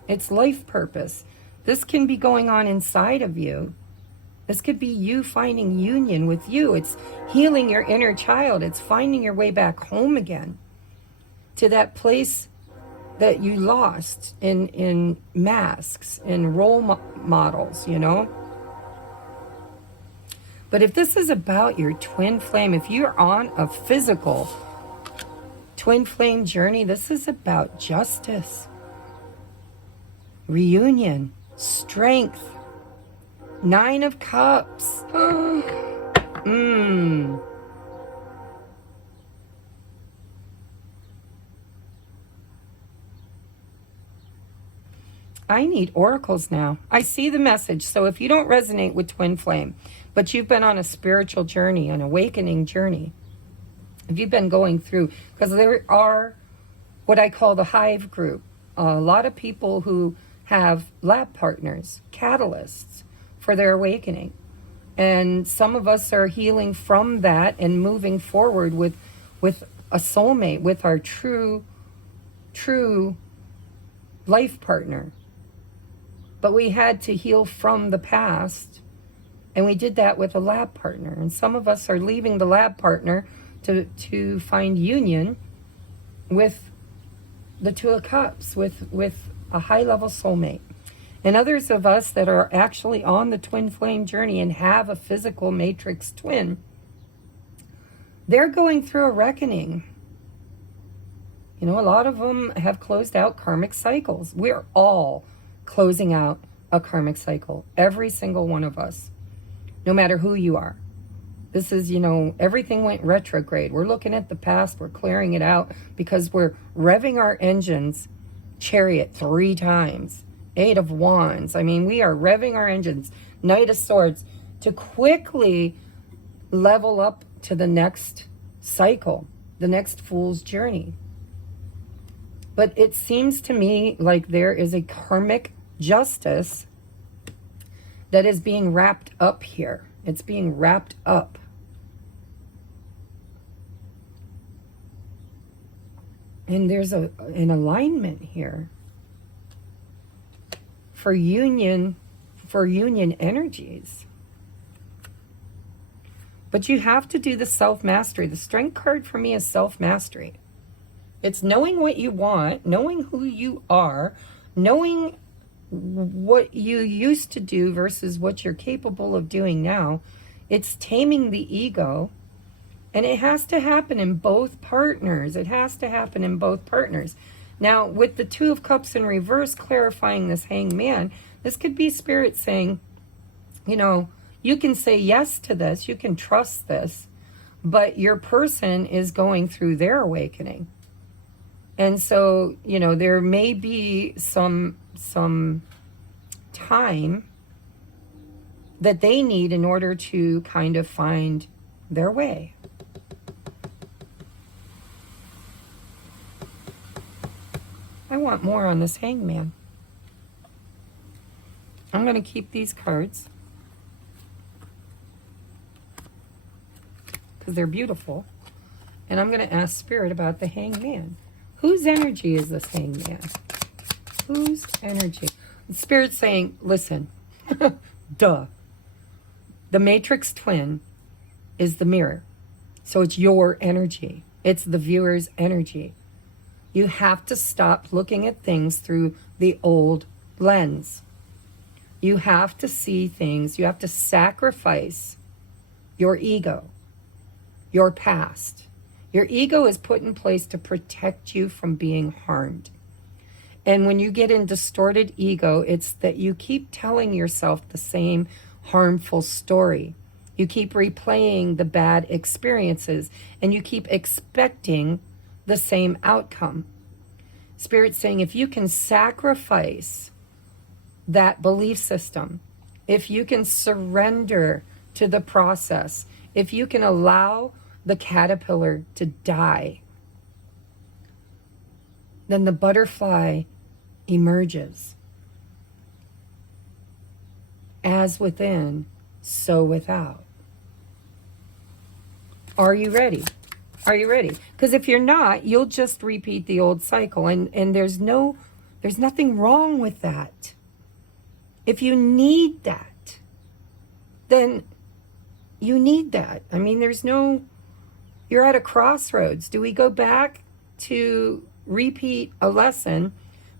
It's life purpose. This can be going on inside of you. This could be you finding union with you. It's healing your inner child. It's finding your way back home again to that place that you lost in masks, in role models, But if this is about your twin flame, if you're on a physical twin flame journey, this is about justice, reunion, strength, 9 of Cups. I need oracles now. I see the message. So if you don't resonate with twin flame, but you've been on a spiritual journey, an awakening journey, if you've been going through, because there are what I call the hive group, a lot of people who have lab partners, catalysts for their awakening. And some of us are healing from that and moving forward with a soulmate, with our true life partner. But we had to heal from the past, and we did that with a lab partner. And some of us are leaving the lab partner to find union with the 2 of Cups, with a high-level soulmate. And others of us that are actually on the twin flame journey and have a physical matrix twin, they're going through a reckoning. A lot of them have closed out karmic cycles. We're all closing out a karmic cycle. Every single one of us. No matter who you are. This is, everything went retrograde. We're looking at the past. We're clearing it out because we're revving our engines, chariot 3 times. 8 of Wands. I mean, we are revving our engines. Knight of Swords to quickly level up to the next cycle, the next fool's journey. But it seems to me like there is a karmic justice that is being wrapped up here. It's being wrapped up. And there's an alignment here for union energies. But you have to do the self-mastery. The strength card for me is self-mastery. It's knowing what you want, knowing who you are, knowing what you used to do versus what you're capable of doing now. It's taming the ego. And it has to happen in both partners. It has to happen in both partners. Now, with the Two of Cups in reverse clarifying this Hangman, this could be Spirit saying, you know, you can say yes to this, you can trust this, but your person is going through their awakening. And so, you know, there may be some time that they need in order to kind of find their way. I want more on this Hangman. I'm going to keep these cards because they're beautiful. And I'm going to ask Spirit about the Hangman. Whose energy is this Hangman? Whose energy? Spirit's saying, listen, duh. The matrix twin is the mirror. So it's your energy. It's the viewer's energy. You have to stop looking at things through the old lens. You have to see things. You have to sacrifice your ego, your past. Your ego is put in place to protect you from being harmed. And when you get in distorted ego, it's that you keep telling yourself the same harmful story. You keep replaying the bad experiences, and you keep expecting the same outcome. Spirit's saying if you can sacrifice that belief system, if you can surrender to the process, if you can allow the caterpillar to die, then the butterfly emerges. As within, so without. Are you ready? Are you ready? Because if you're not, you'll just repeat the old cycle. And there's nothing wrong with that. If you need that, then you need that. I mean, you're at a crossroads. Do we go back to repeat a lesson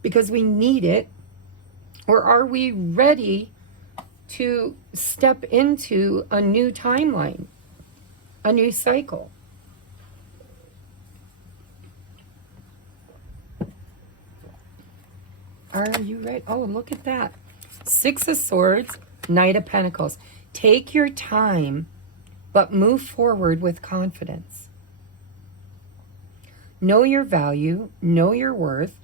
because we need it? Or are we ready to step into a new timeline, a new cycle? Are you ready? Oh, look at that. Six of Swords, Knight of Pentacles. Take your time, but move forward with confidence. Know your value, know your worth.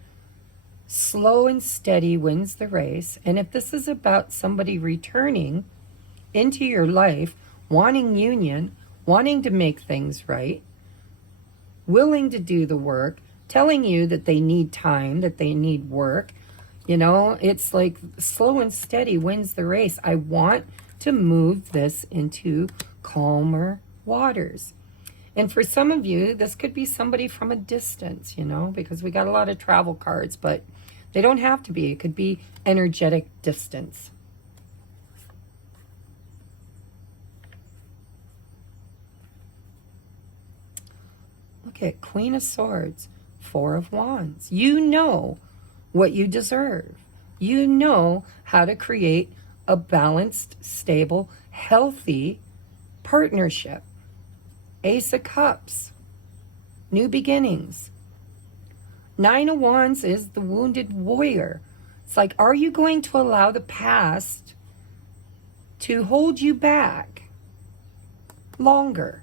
Slow and steady wins the race. And if this is about somebody returning into your life, wanting union, wanting to make things right, willing to do the work, telling you that they need time, that they need work, you know, it's like slow and steady wins the race. I want to move this into calmer waters. And for some of you, this could be somebody from a distance, you know, because we got a lot of travel cards, but they don't have to be. It could be energetic distance. Look at Queen of Swords, Four of Wands. You know what you deserve. You know how to create a balanced, stable, healthy partnership. Ace of Cups, new beginnings. Nine of Wands is the wounded warrior. It's like, are you going to allow the past to hold you back longer?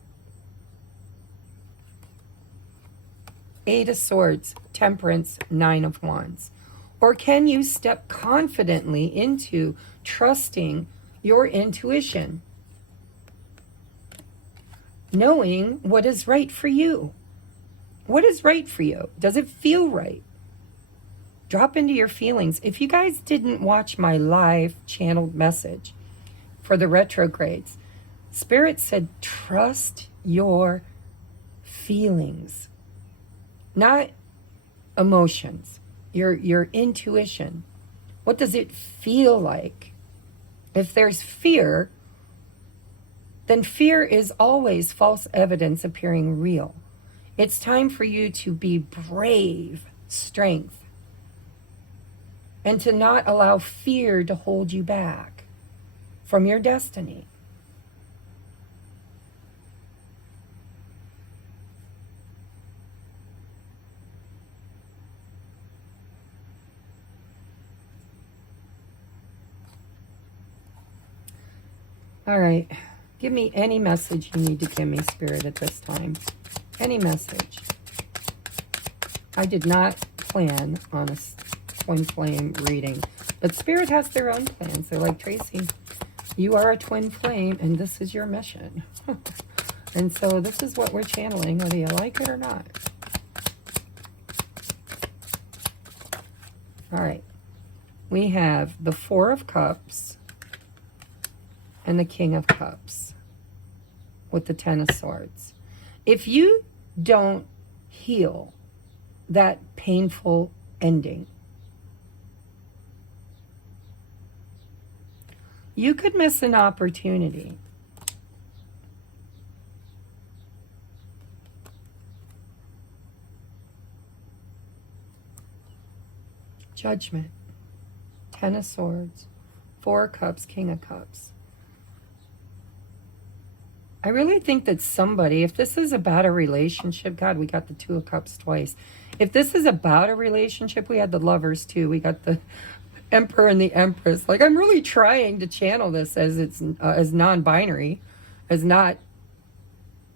Eight of Swords, Temperance, Nine of Wands. Or can you step confidently into trusting your intuition? knowing what is right for you. What is right for you? Does it feel right? Drop into your feelings. If you guys didn't watch my live channeled message for the retrogrades, Spirit said, trust your feelings, not emotions, your intuition. What does it feel like? If there's fear, then fear is always false evidence appearing real. It's time for you to be brave, strength, and to not allow fear to hold you back from your destiny. All right, give me any message you need to give me, Spirit, at this time. Any message. I did not plan on a twin flame reading, but Spirit has their own plans. They're like, Tracy, you are a twin flame, and this is your mission. And so this is what we're channeling, whether you like it or not. All right. We have the Four of Cups and the King of Cups with the Ten of Swords. If you don't heal that painful ending, you could miss an opportunity. Judgment, Ten of Swords, Four of Cups, King of Cups. I really think that somebody, if this is about a relationship, God, we got the Two of Cups twice. If this is about a relationship, we had the Lovers too. We got the Emperor and the Empress. Like, I'm really trying to channel this as it's as non-binary, as not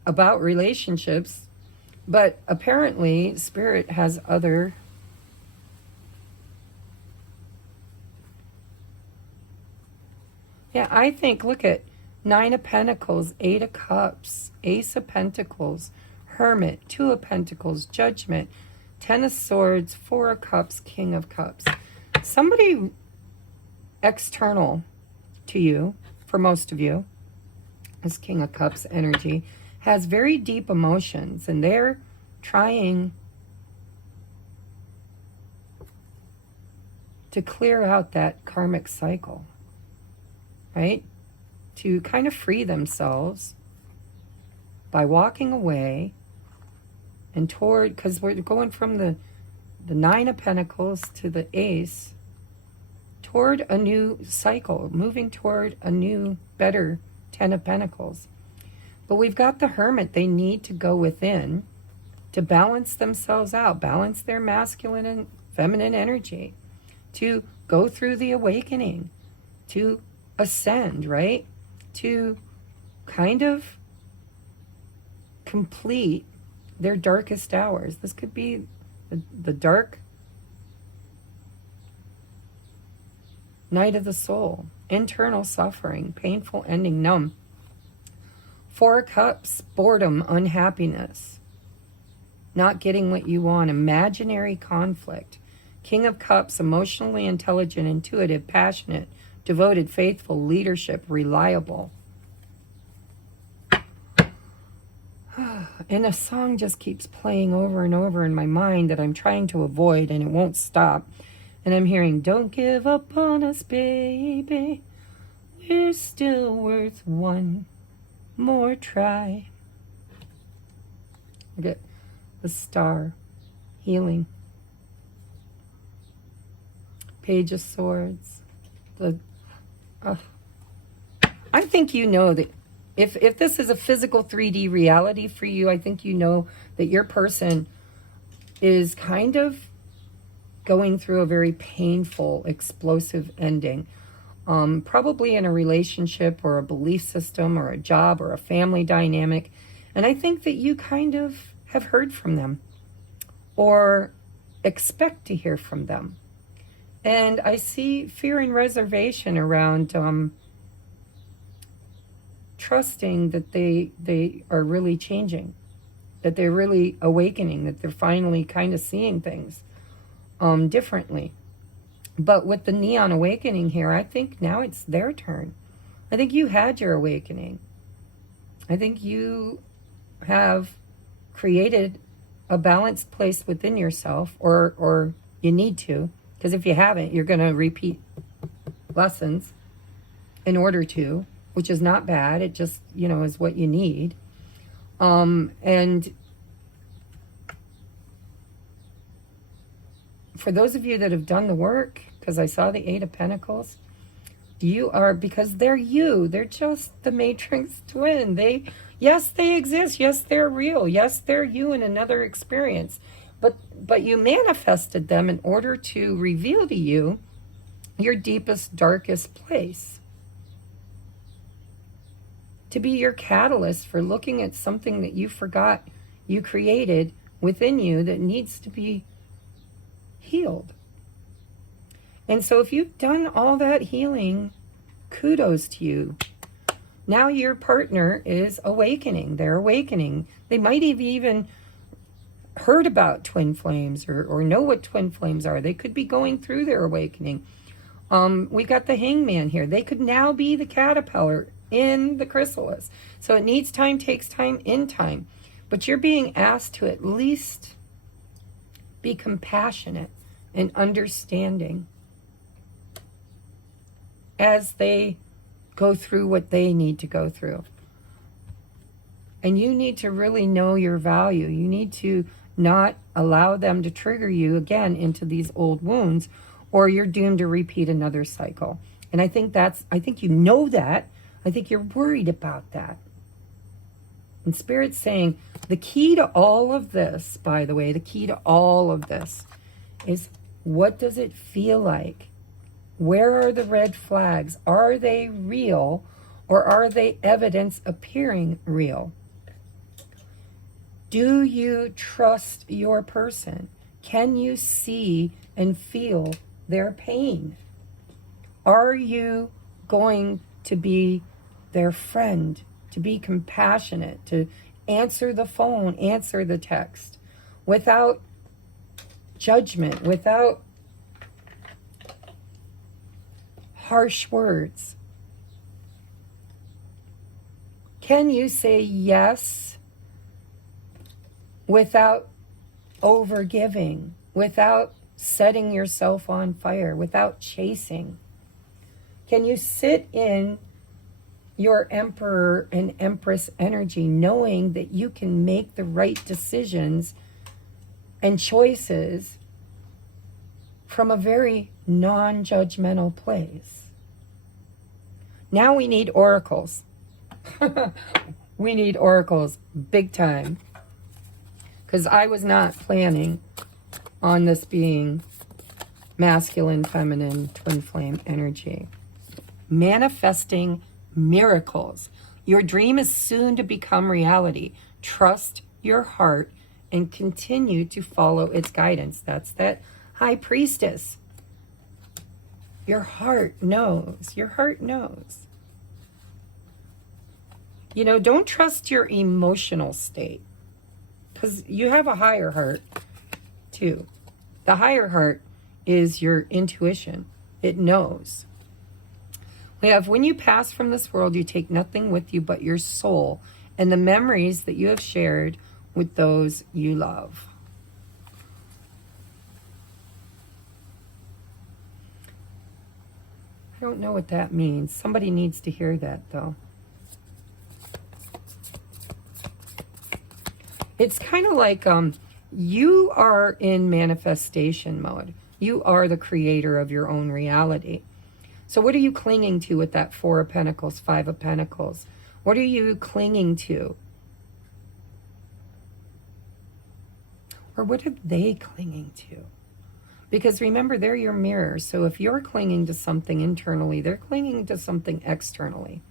about relationships. But apparently, Spirit has other... Yeah, I think, look at Nine of Pentacles, Eight of Cups, Ace of Pentacles, Hermit, Two of Pentacles, Judgment, Ten of Swords, Four of Cups, King of Cups. Somebody external to you, for most of you, this King of Cups energy, has very deep emotions, and they're trying to clear out that karmic cycle, right? To kind of free themselves by walking away and toward, because we're going from the Nine of Pentacles to the Ace, toward a new cycle, moving toward a new, better Ten of Pentacles. But we've got the Hermit. They need to go within to balance themselves out, balance their masculine and feminine energy, to go through the awakening, to ascend, right? To kind of complete their darkest hours. This could be the dark night of the soul, internal suffering, painful ending, numb. Four of Cups, boredom, unhappiness, not getting what you want, imaginary conflict. King of Cups, emotionally intelligent, intuitive, passionate, devoted, faithful, leadership, reliable. And a song just keeps playing over and over in my mind that I'm trying to avoid, and it won't stop. And I'm hearing, don't give up on us, baby. We're still worth one more try. I get the Star, healing. Page of Swords. I think you know that if this is a physical 3D reality for you, I think you know that your person is kind of going through a very painful, explosive ending. Probably in a relationship or a belief system or a job or a family dynamic. And I think that you kind of have heard from them or expect to hear from them. And I see fear and reservation around trusting that they are really changing, that they're really awakening, that they're finally kind of seeing things differently. But with the neon awakening here, I think now it's their turn. I think you had your awakening. I think you have created a balanced place within yourself, or you need to, because if you haven't, you're going to repeat lessons in order to, which is not bad. It just, is what you need. And for those of you that have done the work, because I saw the Eight of Pentacles, you are, because they're you. They're just the Matrix twin. Yes, they exist. Yes, they're real. Yes, they're you in another experience. But you manifested them in order to reveal to you your deepest, darkest place. To be your catalyst for looking at something that you forgot you created within you that needs to be healed. And so if you've done all that healing, kudos to you. Now your partner is awakening. They're awakening. They might have even heard about twin flames or know what twin flames are. They could be going through their awakening. We got the Hangman here. They could now be the caterpillar in the chrysalis. So it needs time, takes time, in time. But you're being asked to at least be compassionate and understanding as they go through what they need to go through. And you need to really know your value. You need to not allow them to trigger you again into these old wounds, or you're doomed to repeat another cycle. And I think you know that. I think you're worried about that. And Spirit's saying the key to all of this, by the way, the key to all of this is, what does it feel like? Where are the red flags? Are they real, or are they evidence appearing real? Do you trust your person? Can you see and feel their pain? Are you going to be their friend, to be compassionate, to answer the phone, answer the text, without judgment, without harsh words? Can you say yes without overgiving, without setting yourself on fire, without chasing? Can you sit in your Emperor and Empress energy, knowing that you can make the right decisions and choices from a very non-judgmental place? Now we need oracles. We need oracles big time. Because I was not planning on this being masculine, feminine, twin flame energy. Manifesting miracles. Your dream is soon to become reality. Trust your heart and continue to follow its guidance. That's that High Priestess. Your heart knows. Your heart knows. Don't trust your emotional state, because you have a higher heart too. The higher heart is your intuition. It knows. We have, when you pass from this world, you take nothing with you but your soul and the memories that you have shared with those you love. I don't know what that means. Somebody needs to hear that, though. It's kind of like you are in manifestation mode. You are the creator of your own reality. So what are you clinging to with that Four of Pentacles, Five of Pentacles? What are you clinging to? Or what are they clinging to? Because remember, they're your mirror. So if you're clinging to something internally, they're clinging to something externally.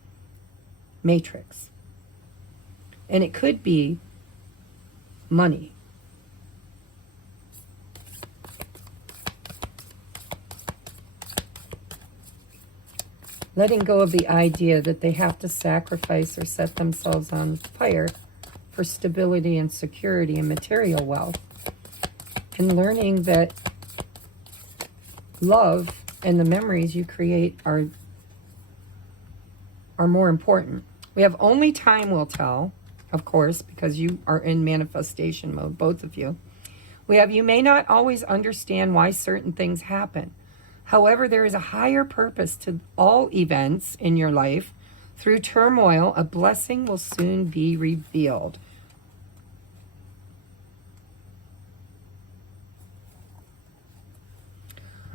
Matrix. And it could be money. letting go of the idea that they have to sacrifice or set themselves on fire for stability and security and material wealth. And learning that love and the memories you create are more important. We have only time will tell, of course, because you are in manifestation mode, both of you. We have, you may not always understand why certain things happen. However, there is a higher purpose to all events in your life. Through turmoil, a blessing will soon be revealed.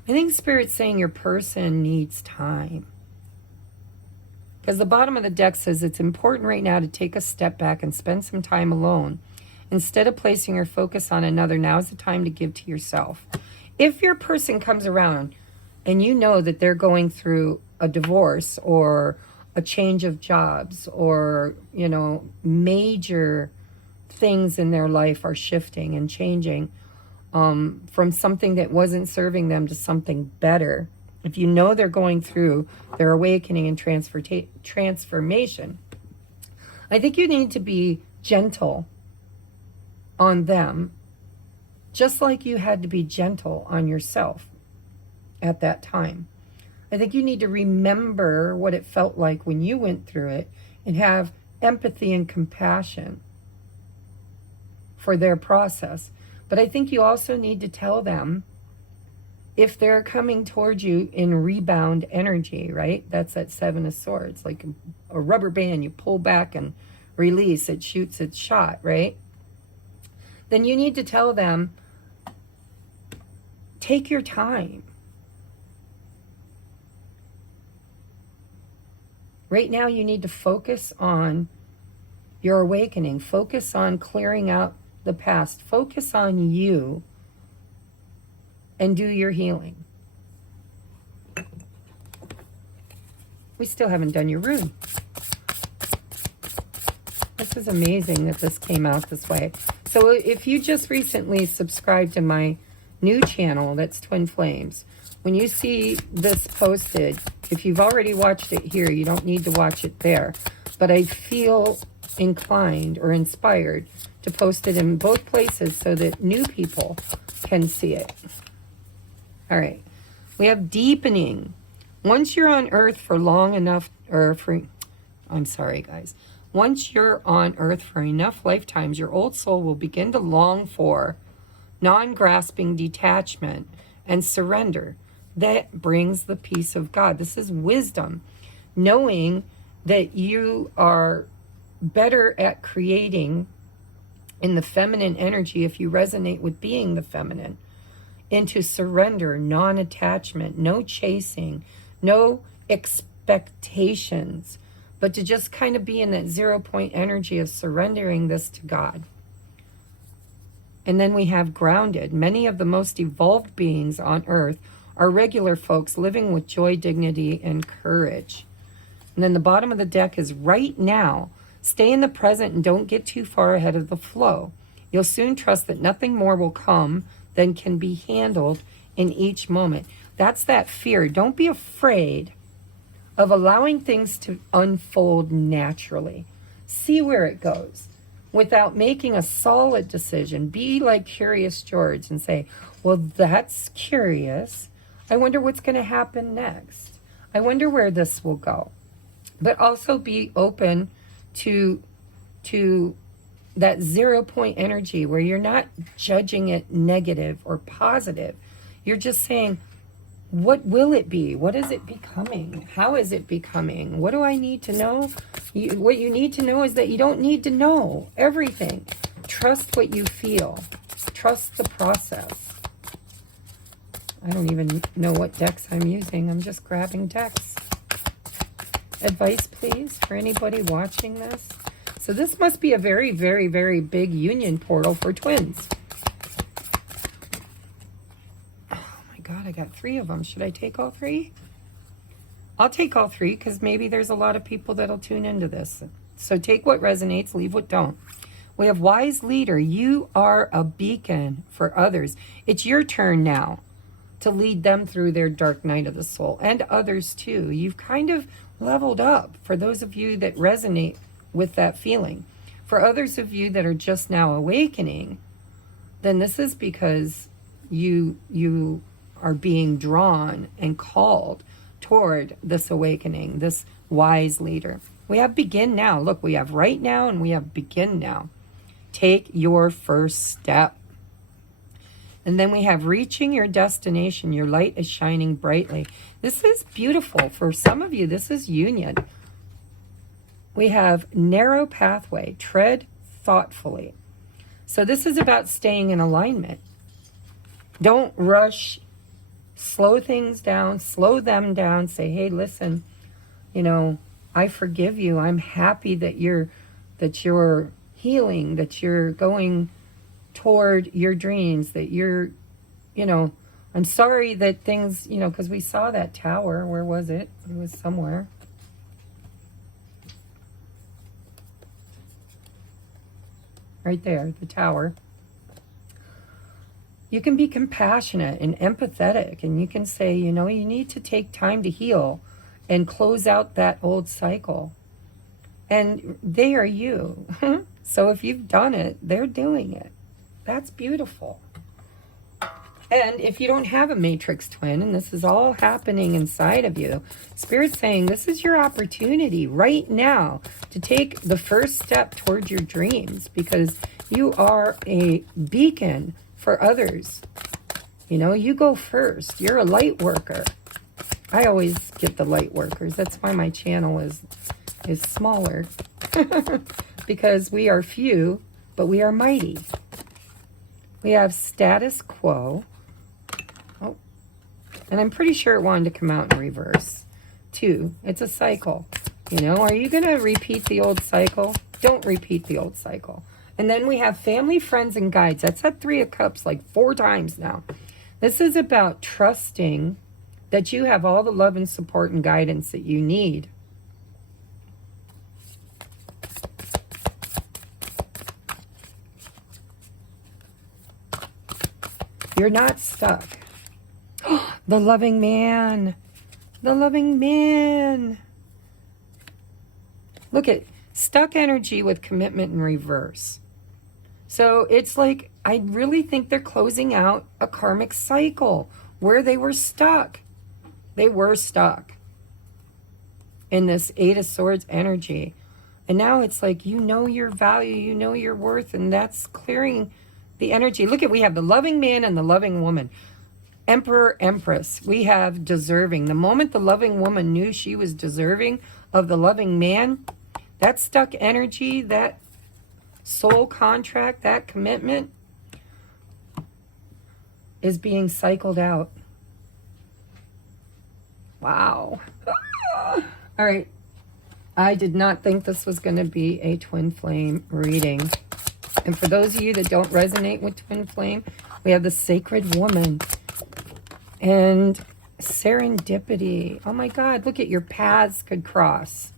I think Spirit's saying your person needs time. Because the bottom of the deck says it's important right now to take a step back and spend some time alone. Instead of placing your focus on another, now is the time to give to yourself. If your person comes around and you know that they're going through a divorce or a change of jobs or, you know, major things in their life are shifting and changing from something that wasn't serving them to something better, if you know they're going through their awakening and transformation, I think you need to be gentle on them, just like you had to be gentle on yourself at that time. I think you need to remember what it felt like when you went through it and have empathy and compassion for their process. But I think you also need to tell them if they're coming towards you in rebound energy, right? That's that Seven of Swords, like a rubber band. You pull back and release, it shoots its shot, right? Then you need to tell them, take your time. Right now you need to focus on your awakening. Focus on clearing out the past. Focus on you and do your healing. We still haven't done your rune. This is amazing that this came out this way. So if you just recently subscribed to my new channel, that's Twin Flames, when you see this posted, if you've already watched it here, you don't need to watch it there. But I feel inclined or inspired to post it in both places so that new people can see it. All right. We have deepening. Once you're on Earth for long enough, I'm sorry, guys. Once you're on Earth for enough lifetimes, your old soul will begin to long for non-grasping detachment and surrender. That brings the peace of God. This is wisdom. Knowing that you are better at creating in the feminine energy, if you resonate with being the feminine, into surrender, non-attachment, no chasing, no expectations, but to just kind of be in that 0 point energy of surrendering this to God. And then we have grounded. Many of the most evolved beings on Earth are regular folks living with joy, dignity, and courage. And then the bottom of the deck is right now. Stay in the present and don't get too far ahead of the flow. You'll soon trust that nothing more will come than can be handled in each moment. That's that fear. Don't be afraid of allowing things to unfold naturally. See where it goes without making a solid decision. Be like Curious George and say, well, that's curious. I wonder what's going to happen next. I wonder where this will go. But also be open to that 0 point energy where you're not judging it negative or positive. You're just saying, what will it be? What is it becoming? How is it becoming? What do I need to know? What you need to know is that you don't need to know everything. Trust what you feel. Trust the process. I don't even know what decks I'm using. I'm just grabbing decks. Advice, please, for anybody watching this. So this must be a very, very, very big union portal for twins. God, I got 3 of them. Should I take all 3? I'll take all 3 because maybe there's a lot of people that'll tune into this. So take what resonates, leave what don't. We have wise leader. You are a beacon for others. It's your turn now to lead them through their dark night of the soul, and others too. You've kind of leveled up for those of you that resonate with that feeling. For others of you that are just now awakening, then this is because you are being drawn and called toward this awakening, this wise leader. We have begin now. Look, we have right now and we have begin now. Take your first step. And then we have reaching your destination. Your light is shining brightly. This is beautiful. For some of you, this is union. We have narrow pathway. Tread thoughtfully. So this is about staying in alignment. Don't rush. Slow things down. Slow them down. Say, hey, listen, you know, I forgive you. I'm happy that you're healing, that you're going toward your dreams, that you're, you know, I'm sorry that things, you know, because we saw that tower. Where was it? It was somewhere. Right there, the tower. You can be compassionate and empathetic, and you can say, you know, you need to take time to heal and close out that old cycle. And they are you. So if you've done it, they're doing it. That's beautiful. And if you don't have a matrix twin, and this is all happening inside of you, Spirit's saying this is your opportunity right now to take the first step towards your dreams, because you are a beacon for others. You know, you go first. You're a light worker. I always get the light workers. That's why my channel is smaller. Because we are few, but we are mighty. We have status quo. Oh, and I'm pretty sure it wanted to come out in reverse too. It's a cycle. You know, are you going to repeat the old cycle? Don't repeat the old cycle. And then we have family, friends, and guides. That's at 3 of Cups like 4 times now. This is about trusting that you have all the love and support and guidance that you need. You're not stuck. The loving man. The loving man. Look at stuck energy with commitment in reverse. So it's like, I really think they're closing out a karmic cycle where they were stuck. They were stuck in this 8 of Swords energy. And now it's like, you know your value, you know your worth, and that's clearing the energy. Look at, we have the loving man and the loving woman. Emperor, Empress. We have deserving. The moment the loving woman knew she was deserving of the loving man, that stuck energy, that soul contract, that commitment is being cycled out. Wow. All right. I did not think this was going to be a twin flame reading. And for those of you that don't resonate with twin flame, we have the sacred woman and serendipity. Oh my God, look at your paths could cross.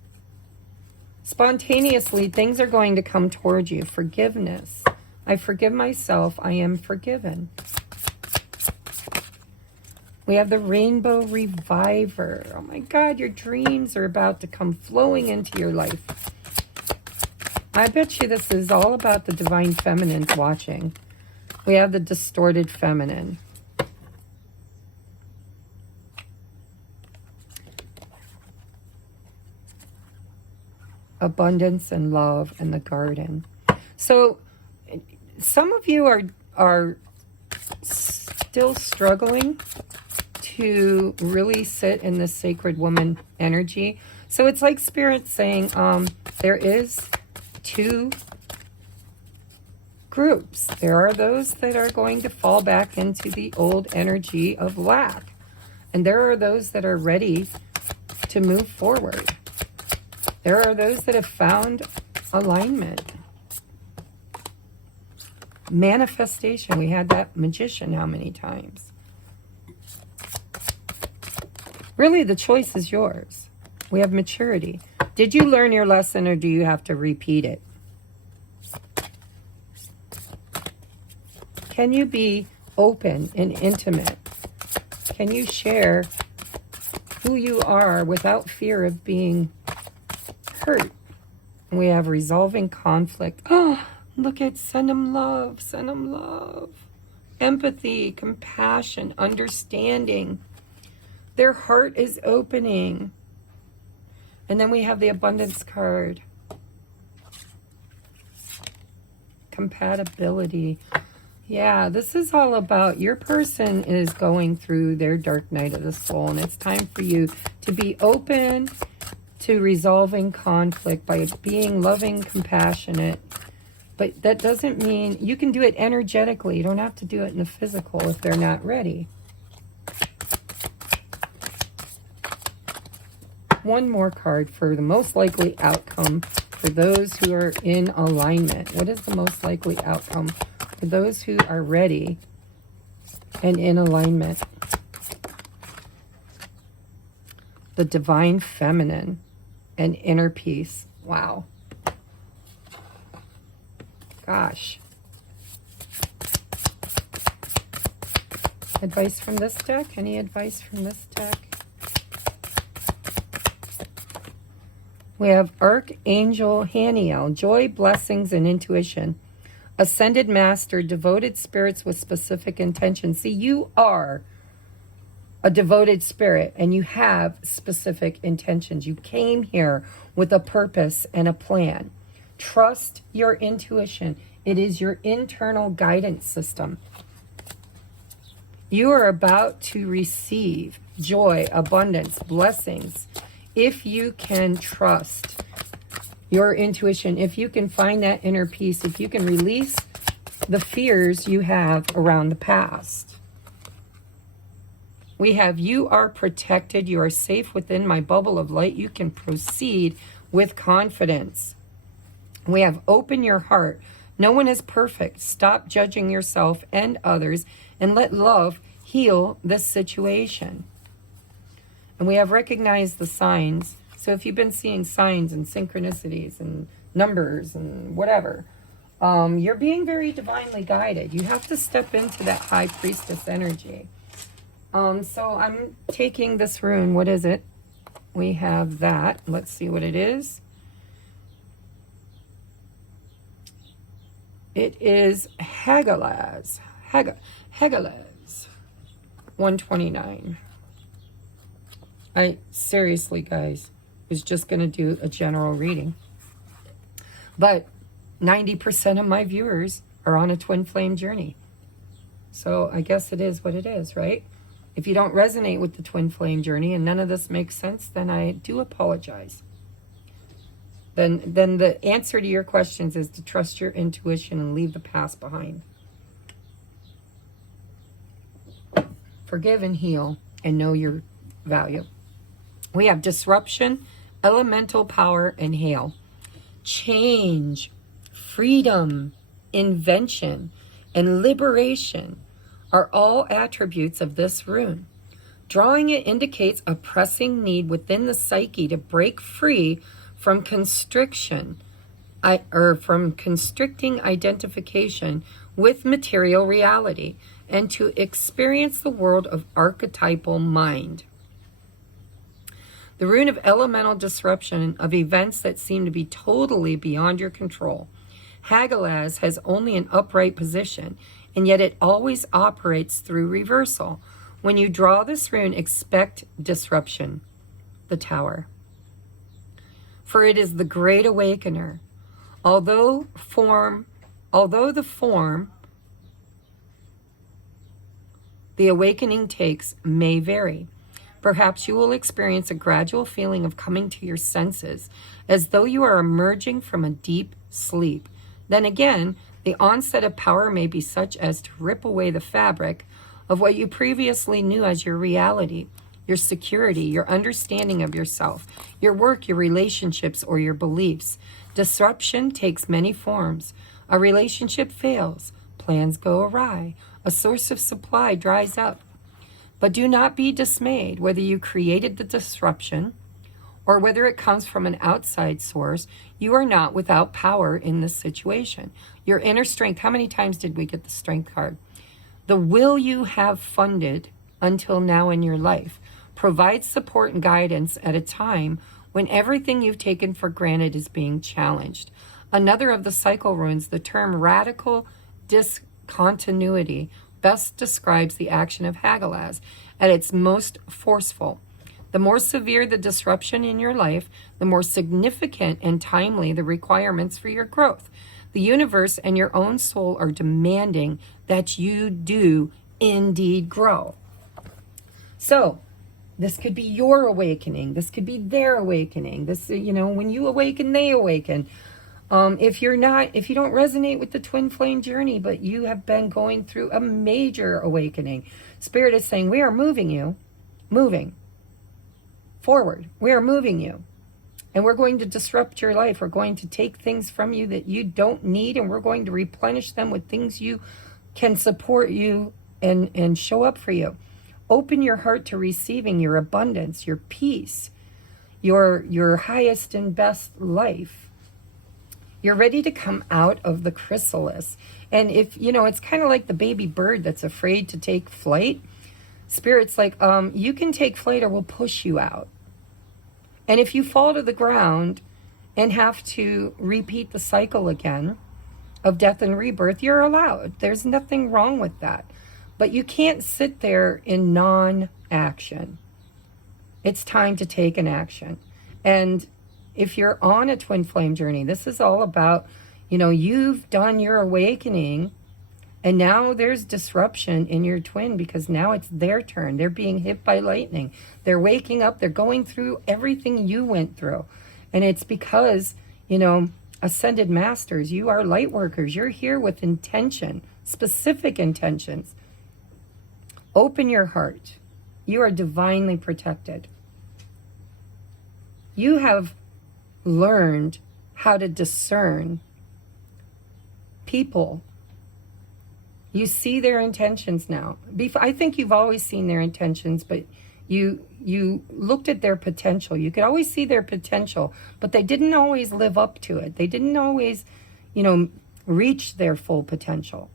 Spontaneously, things are going to come towards you. Forgiveness. I forgive myself. I am forgiven. We have the Rainbow Reviver. Oh my God, your dreams are about to come flowing into your life. I bet you this is all about the Divine Feminines watching. We have the Distorted Feminine. Abundance and love and the garden. So some of you are still struggling to really sit in the sacred woman energy. So it's like Spirit saying there is 2 groups. There are those that are going to fall back into the old energy of lack. And there are those that are ready to move forward. There are those that have found alignment. Manifestation. We had that magician how many times? Really, the choice is yours. We have maturity. Did you learn your lesson, or do you have to repeat it? Can you be open and intimate Can you share who you are without fear of being hurt? We have resolving conflict. Oh, look at send them love, send them love. Empathy, compassion, understanding. Their heart is opening. And then we have the abundance card. Compatibility. Yeah, this is all about your person is going through their dark night of the soul, and it's time for you to be open to resolving conflict by being loving, compassionate. But that doesn't mean you can do it energetically. You don't have to do it in the physical if they're not ready. One more card for the most likely outcome for those who are in alignment. What is the most likely outcome for those who are ready and in alignment? The divine feminine and inner peace. Wow. Gosh. Advice from this deck? Any advice from this deck? We have Archangel Haniel, joy, blessings, and intuition. Ascended Master, devoted spirits with specific intentions. See, you are a devoted spirit and you have specific intentions. You came here with a purpose and a plan. Trust your intuition. It is your internal guidance system. You are about to receive joy, abundance, blessings. If you can trust your intuition, if you can find that inner peace, if you can release the fears you have around the past. We have, you are protected. You are safe within my bubble of light. You can proceed with confidence. We have, open your heart. No one is perfect. Stop judging yourself and others and let love heal this situation. And we have, recognized the signs. So if you've been seeing signs and synchronicities and numbers and whatever, you're being very divinely guided. You have to step into that high priestess energy. So I'm taking this rune. What is it? We have that. Let's see what it is. It is Hagalaz. Hagalaz. 129. I seriously, guys, was just going to do a general reading. But 90% of my viewers are on a twin flame journey. So I guess it is what it is, right? If you don't resonate with the twin flame journey and none of this makes sense, then I do apologize. Then the answer to your questions is to trust your intuition and leave the past behind. Forgive and heal and know your value. We have disruption, elemental power, and hail. Change, freedom, invention, and liberation are all attributes of this rune. Drawing it indicates a pressing need within the psyche to break free from constriction, from constricting identification with material reality and to experience the world of archetypal mind. The rune of elemental disruption of events that seem to be totally beyond your control. Hagalaz has only an upright position, and yet it always operates through reversal. When you draw this rune, expect disruption. The Tower. For it is the great awakener. Although the form the awakening takes may vary. Perhaps you will experience a gradual feeling of coming to your senses, as though you are emerging from a deep sleep. Then again, the onset of power may be such as to rip away the fabric of what you previously knew as your reality, your security, your understanding of yourself, your work, your relationships, or your beliefs. Disruption takes many forms. A relationship fails, plans go awry, a source of supply dries up. But do not be dismayed whether you created the disruption or whether it comes from an outside source. You are not without power in this situation. Your inner strength. How many times did we get the strength card? The will you have funded until now in your life. Provide support and guidance at a time when everything you've taken for granted is being challenged. Another of the cycle runes, the term radical discontinuity, best describes the action of Hagalaz at its most forceful. The more severe the disruption in your life, the more significant and timely the requirements for your growth. The universe and your own soul are demanding that you do indeed grow. So, this could be your awakening. This could be their awakening. This, when you awaken, they awaken. If you don't resonate with the twin flame journey, but you have been going through a major awakening, Spirit is saying, we are moving forward. We are moving you. And we're going to disrupt your life. We're going to take things from you that you don't need, and we're going to replenish them with things you can support you and show up for you. Open your heart to receiving your abundance, your peace, your highest and best life. You're ready to come out of the chrysalis. And if, it's kind of like the baby bird that's afraid to take flight. Spirit's like, you can take flight or we'll push you out. And if you fall to the ground and have to repeat the cycle again of death and rebirth, you're allowed. There's nothing wrong with that. But you can't sit there in non-action. It's time to take an action. And if you're on a twin flame journey, this is all about, you've done your awakening, and now there's disruption in your twin because now it's their turn. They're being hit by lightning. They're waking up. They're going through everything you went through. And it's because, ascended masters, you are light workers. You're here with intention, specific intentions. Open your heart. You are divinely protected. You have learned how to discern people. You see their intentions now. I think you've always seen their intentions, but you looked at their potential. You could always see their potential, but they didn't always live up to it. They didn't always, reach their full potential.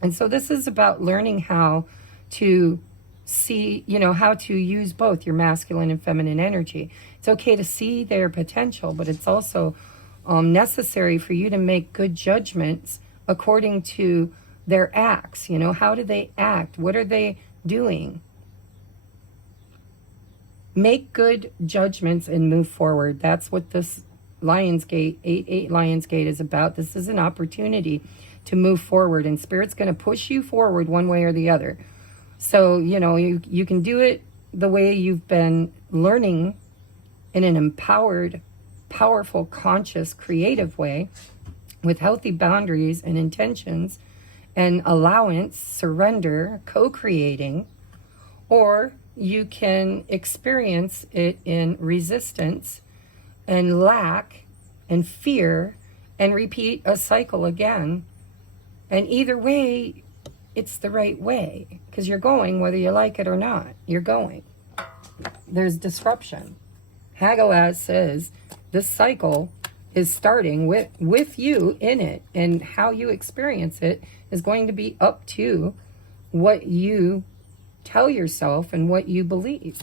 And so this is about learning how to see, how to use both your masculine and feminine energy. It's okay to see their potential, but it's also necessary for you to make good judgments according to their acts. How do they act? What are they doing? Make good judgments and move forward. That's what this Lionsgate, 8-8 Lionsgate is about. This is an opportunity to move forward, and Spirit's going to push you forward one way or the other. So, you can do it the way you've been learning in an empowered, powerful, conscious, creative way with healthy boundaries and intentions and allowance, surrender, co-creating, or you can experience it in resistance and lack and fear and repeat a cycle again. And either way, it's the right way because you're going whether you like it or not. You're going. There's disruption. Hagalaz says this cycle is starting with you in it, and how you experience it is going to be up to what you tell yourself and what you believe.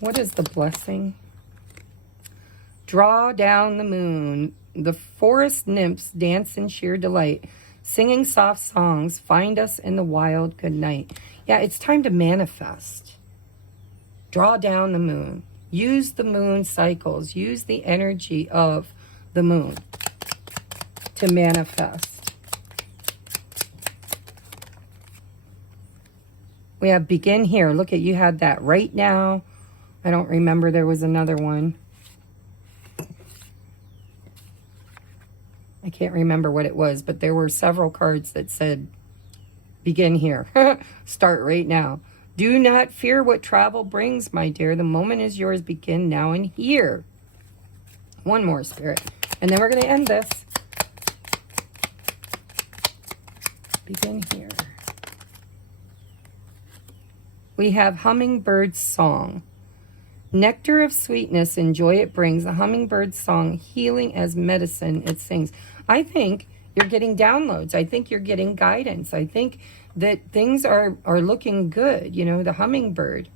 What is the blessing? Draw down the moon. The forest nymphs dance in sheer delight, singing soft songs. Find us in the wild good night. Yeah, it's time to manifest. Draw down the moon. Use the moon cycles. Use the energy of the moon to manifest. We have begin here. Look at, you had that right now. I don't remember, there was another one. I can't remember what it was, but there were several cards that said begin here. Start right now. Do not fear what travel brings, my dear. The moment is yours. Begin now and here. One more, Spirit. And then we're going to end this. Begin here. We have Hummingbird's Song. Nectar of sweetness and joy it brings. A hummingbird's song, healing as medicine it sings. I think you're getting downloads. I think you're getting guidance. I think that things are looking good, you know, the hummingbird.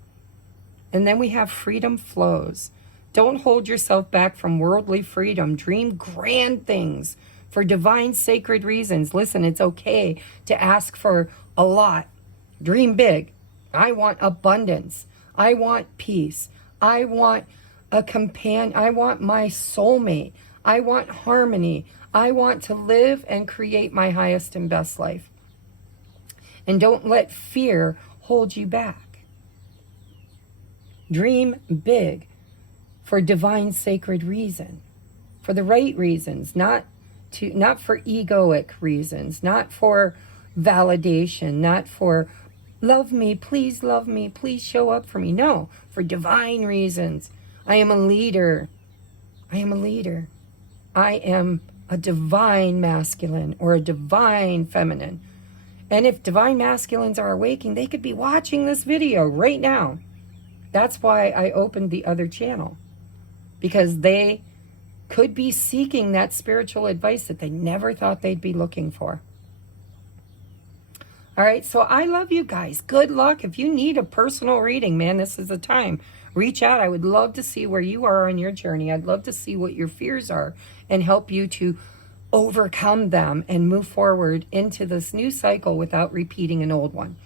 And then we have freedom flows. Don't hold yourself back from worldly freedom. Dream grand things for divine sacred reasons. Listen, it's okay to ask for a lot. Dream big. I want abundance. I want peace. I want a companion. I want my soulmate. I want harmony. I want to live and create my highest and best life. And don't let fear hold you back. Dream big for divine sacred reason, for the right reasons, not for egoic reasons, not for validation, not for love me, please show up for me. No, for divine reasons. I am a leader. I am a leader. I am a divine masculine or a divine feminine. And if divine masculines are awaking, they could be watching this video right now. That's why I opened the other channel, because they could be seeking that spiritual advice that they never thought they'd be looking for. All right, so I love you guys. Good luck. If you need a personal reading, man, this is the time. Reach out. I would love to see where you are on your journey. I'd love to see what your fears are and help you to overcome them and move forward into this new cycle without repeating an old one.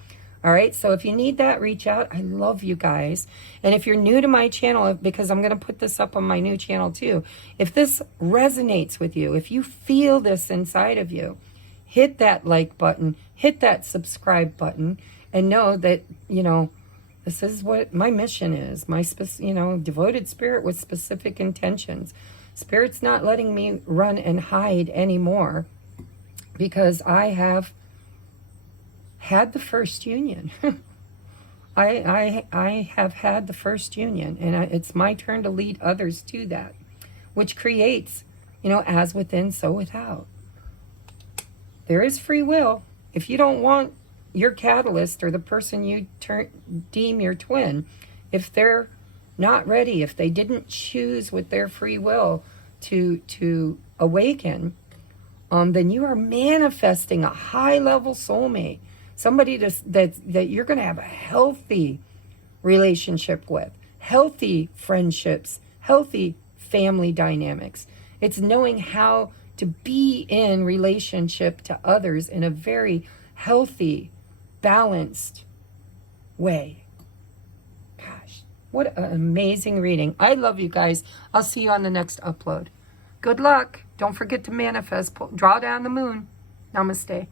All right, so if you need that, reach out. I love you guys. And if you're new to my channel, because I'm going to put this up on my new channel too, if this resonates with you, if you feel this inside of you, hit that like button, hit that subscribe button, and know that, you know, this is what my mission is. My, devoted spirit with specific intentions. Spirit's not letting me run and hide anymore, because I have had the first union. I have had the first union, and it's my turn to lead others to that, which creates, you know, as within, so without. There is free will. If you don't want your catalyst or the person you deem your twin, if they're not ready, if they didn't choose with their free will to awaken, then you are manifesting a high-level soulmate. Somebody that you're going to have a healthy relationship with, healthy friendships, healthy family dynamics. It's knowing how to be in relationship to others in a very healthy, balanced way. Gosh, what an amazing reading. I love you guys. I'll see you on the next upload. Good luck. Don't forget to manifest. Draw down the moon. Namaste.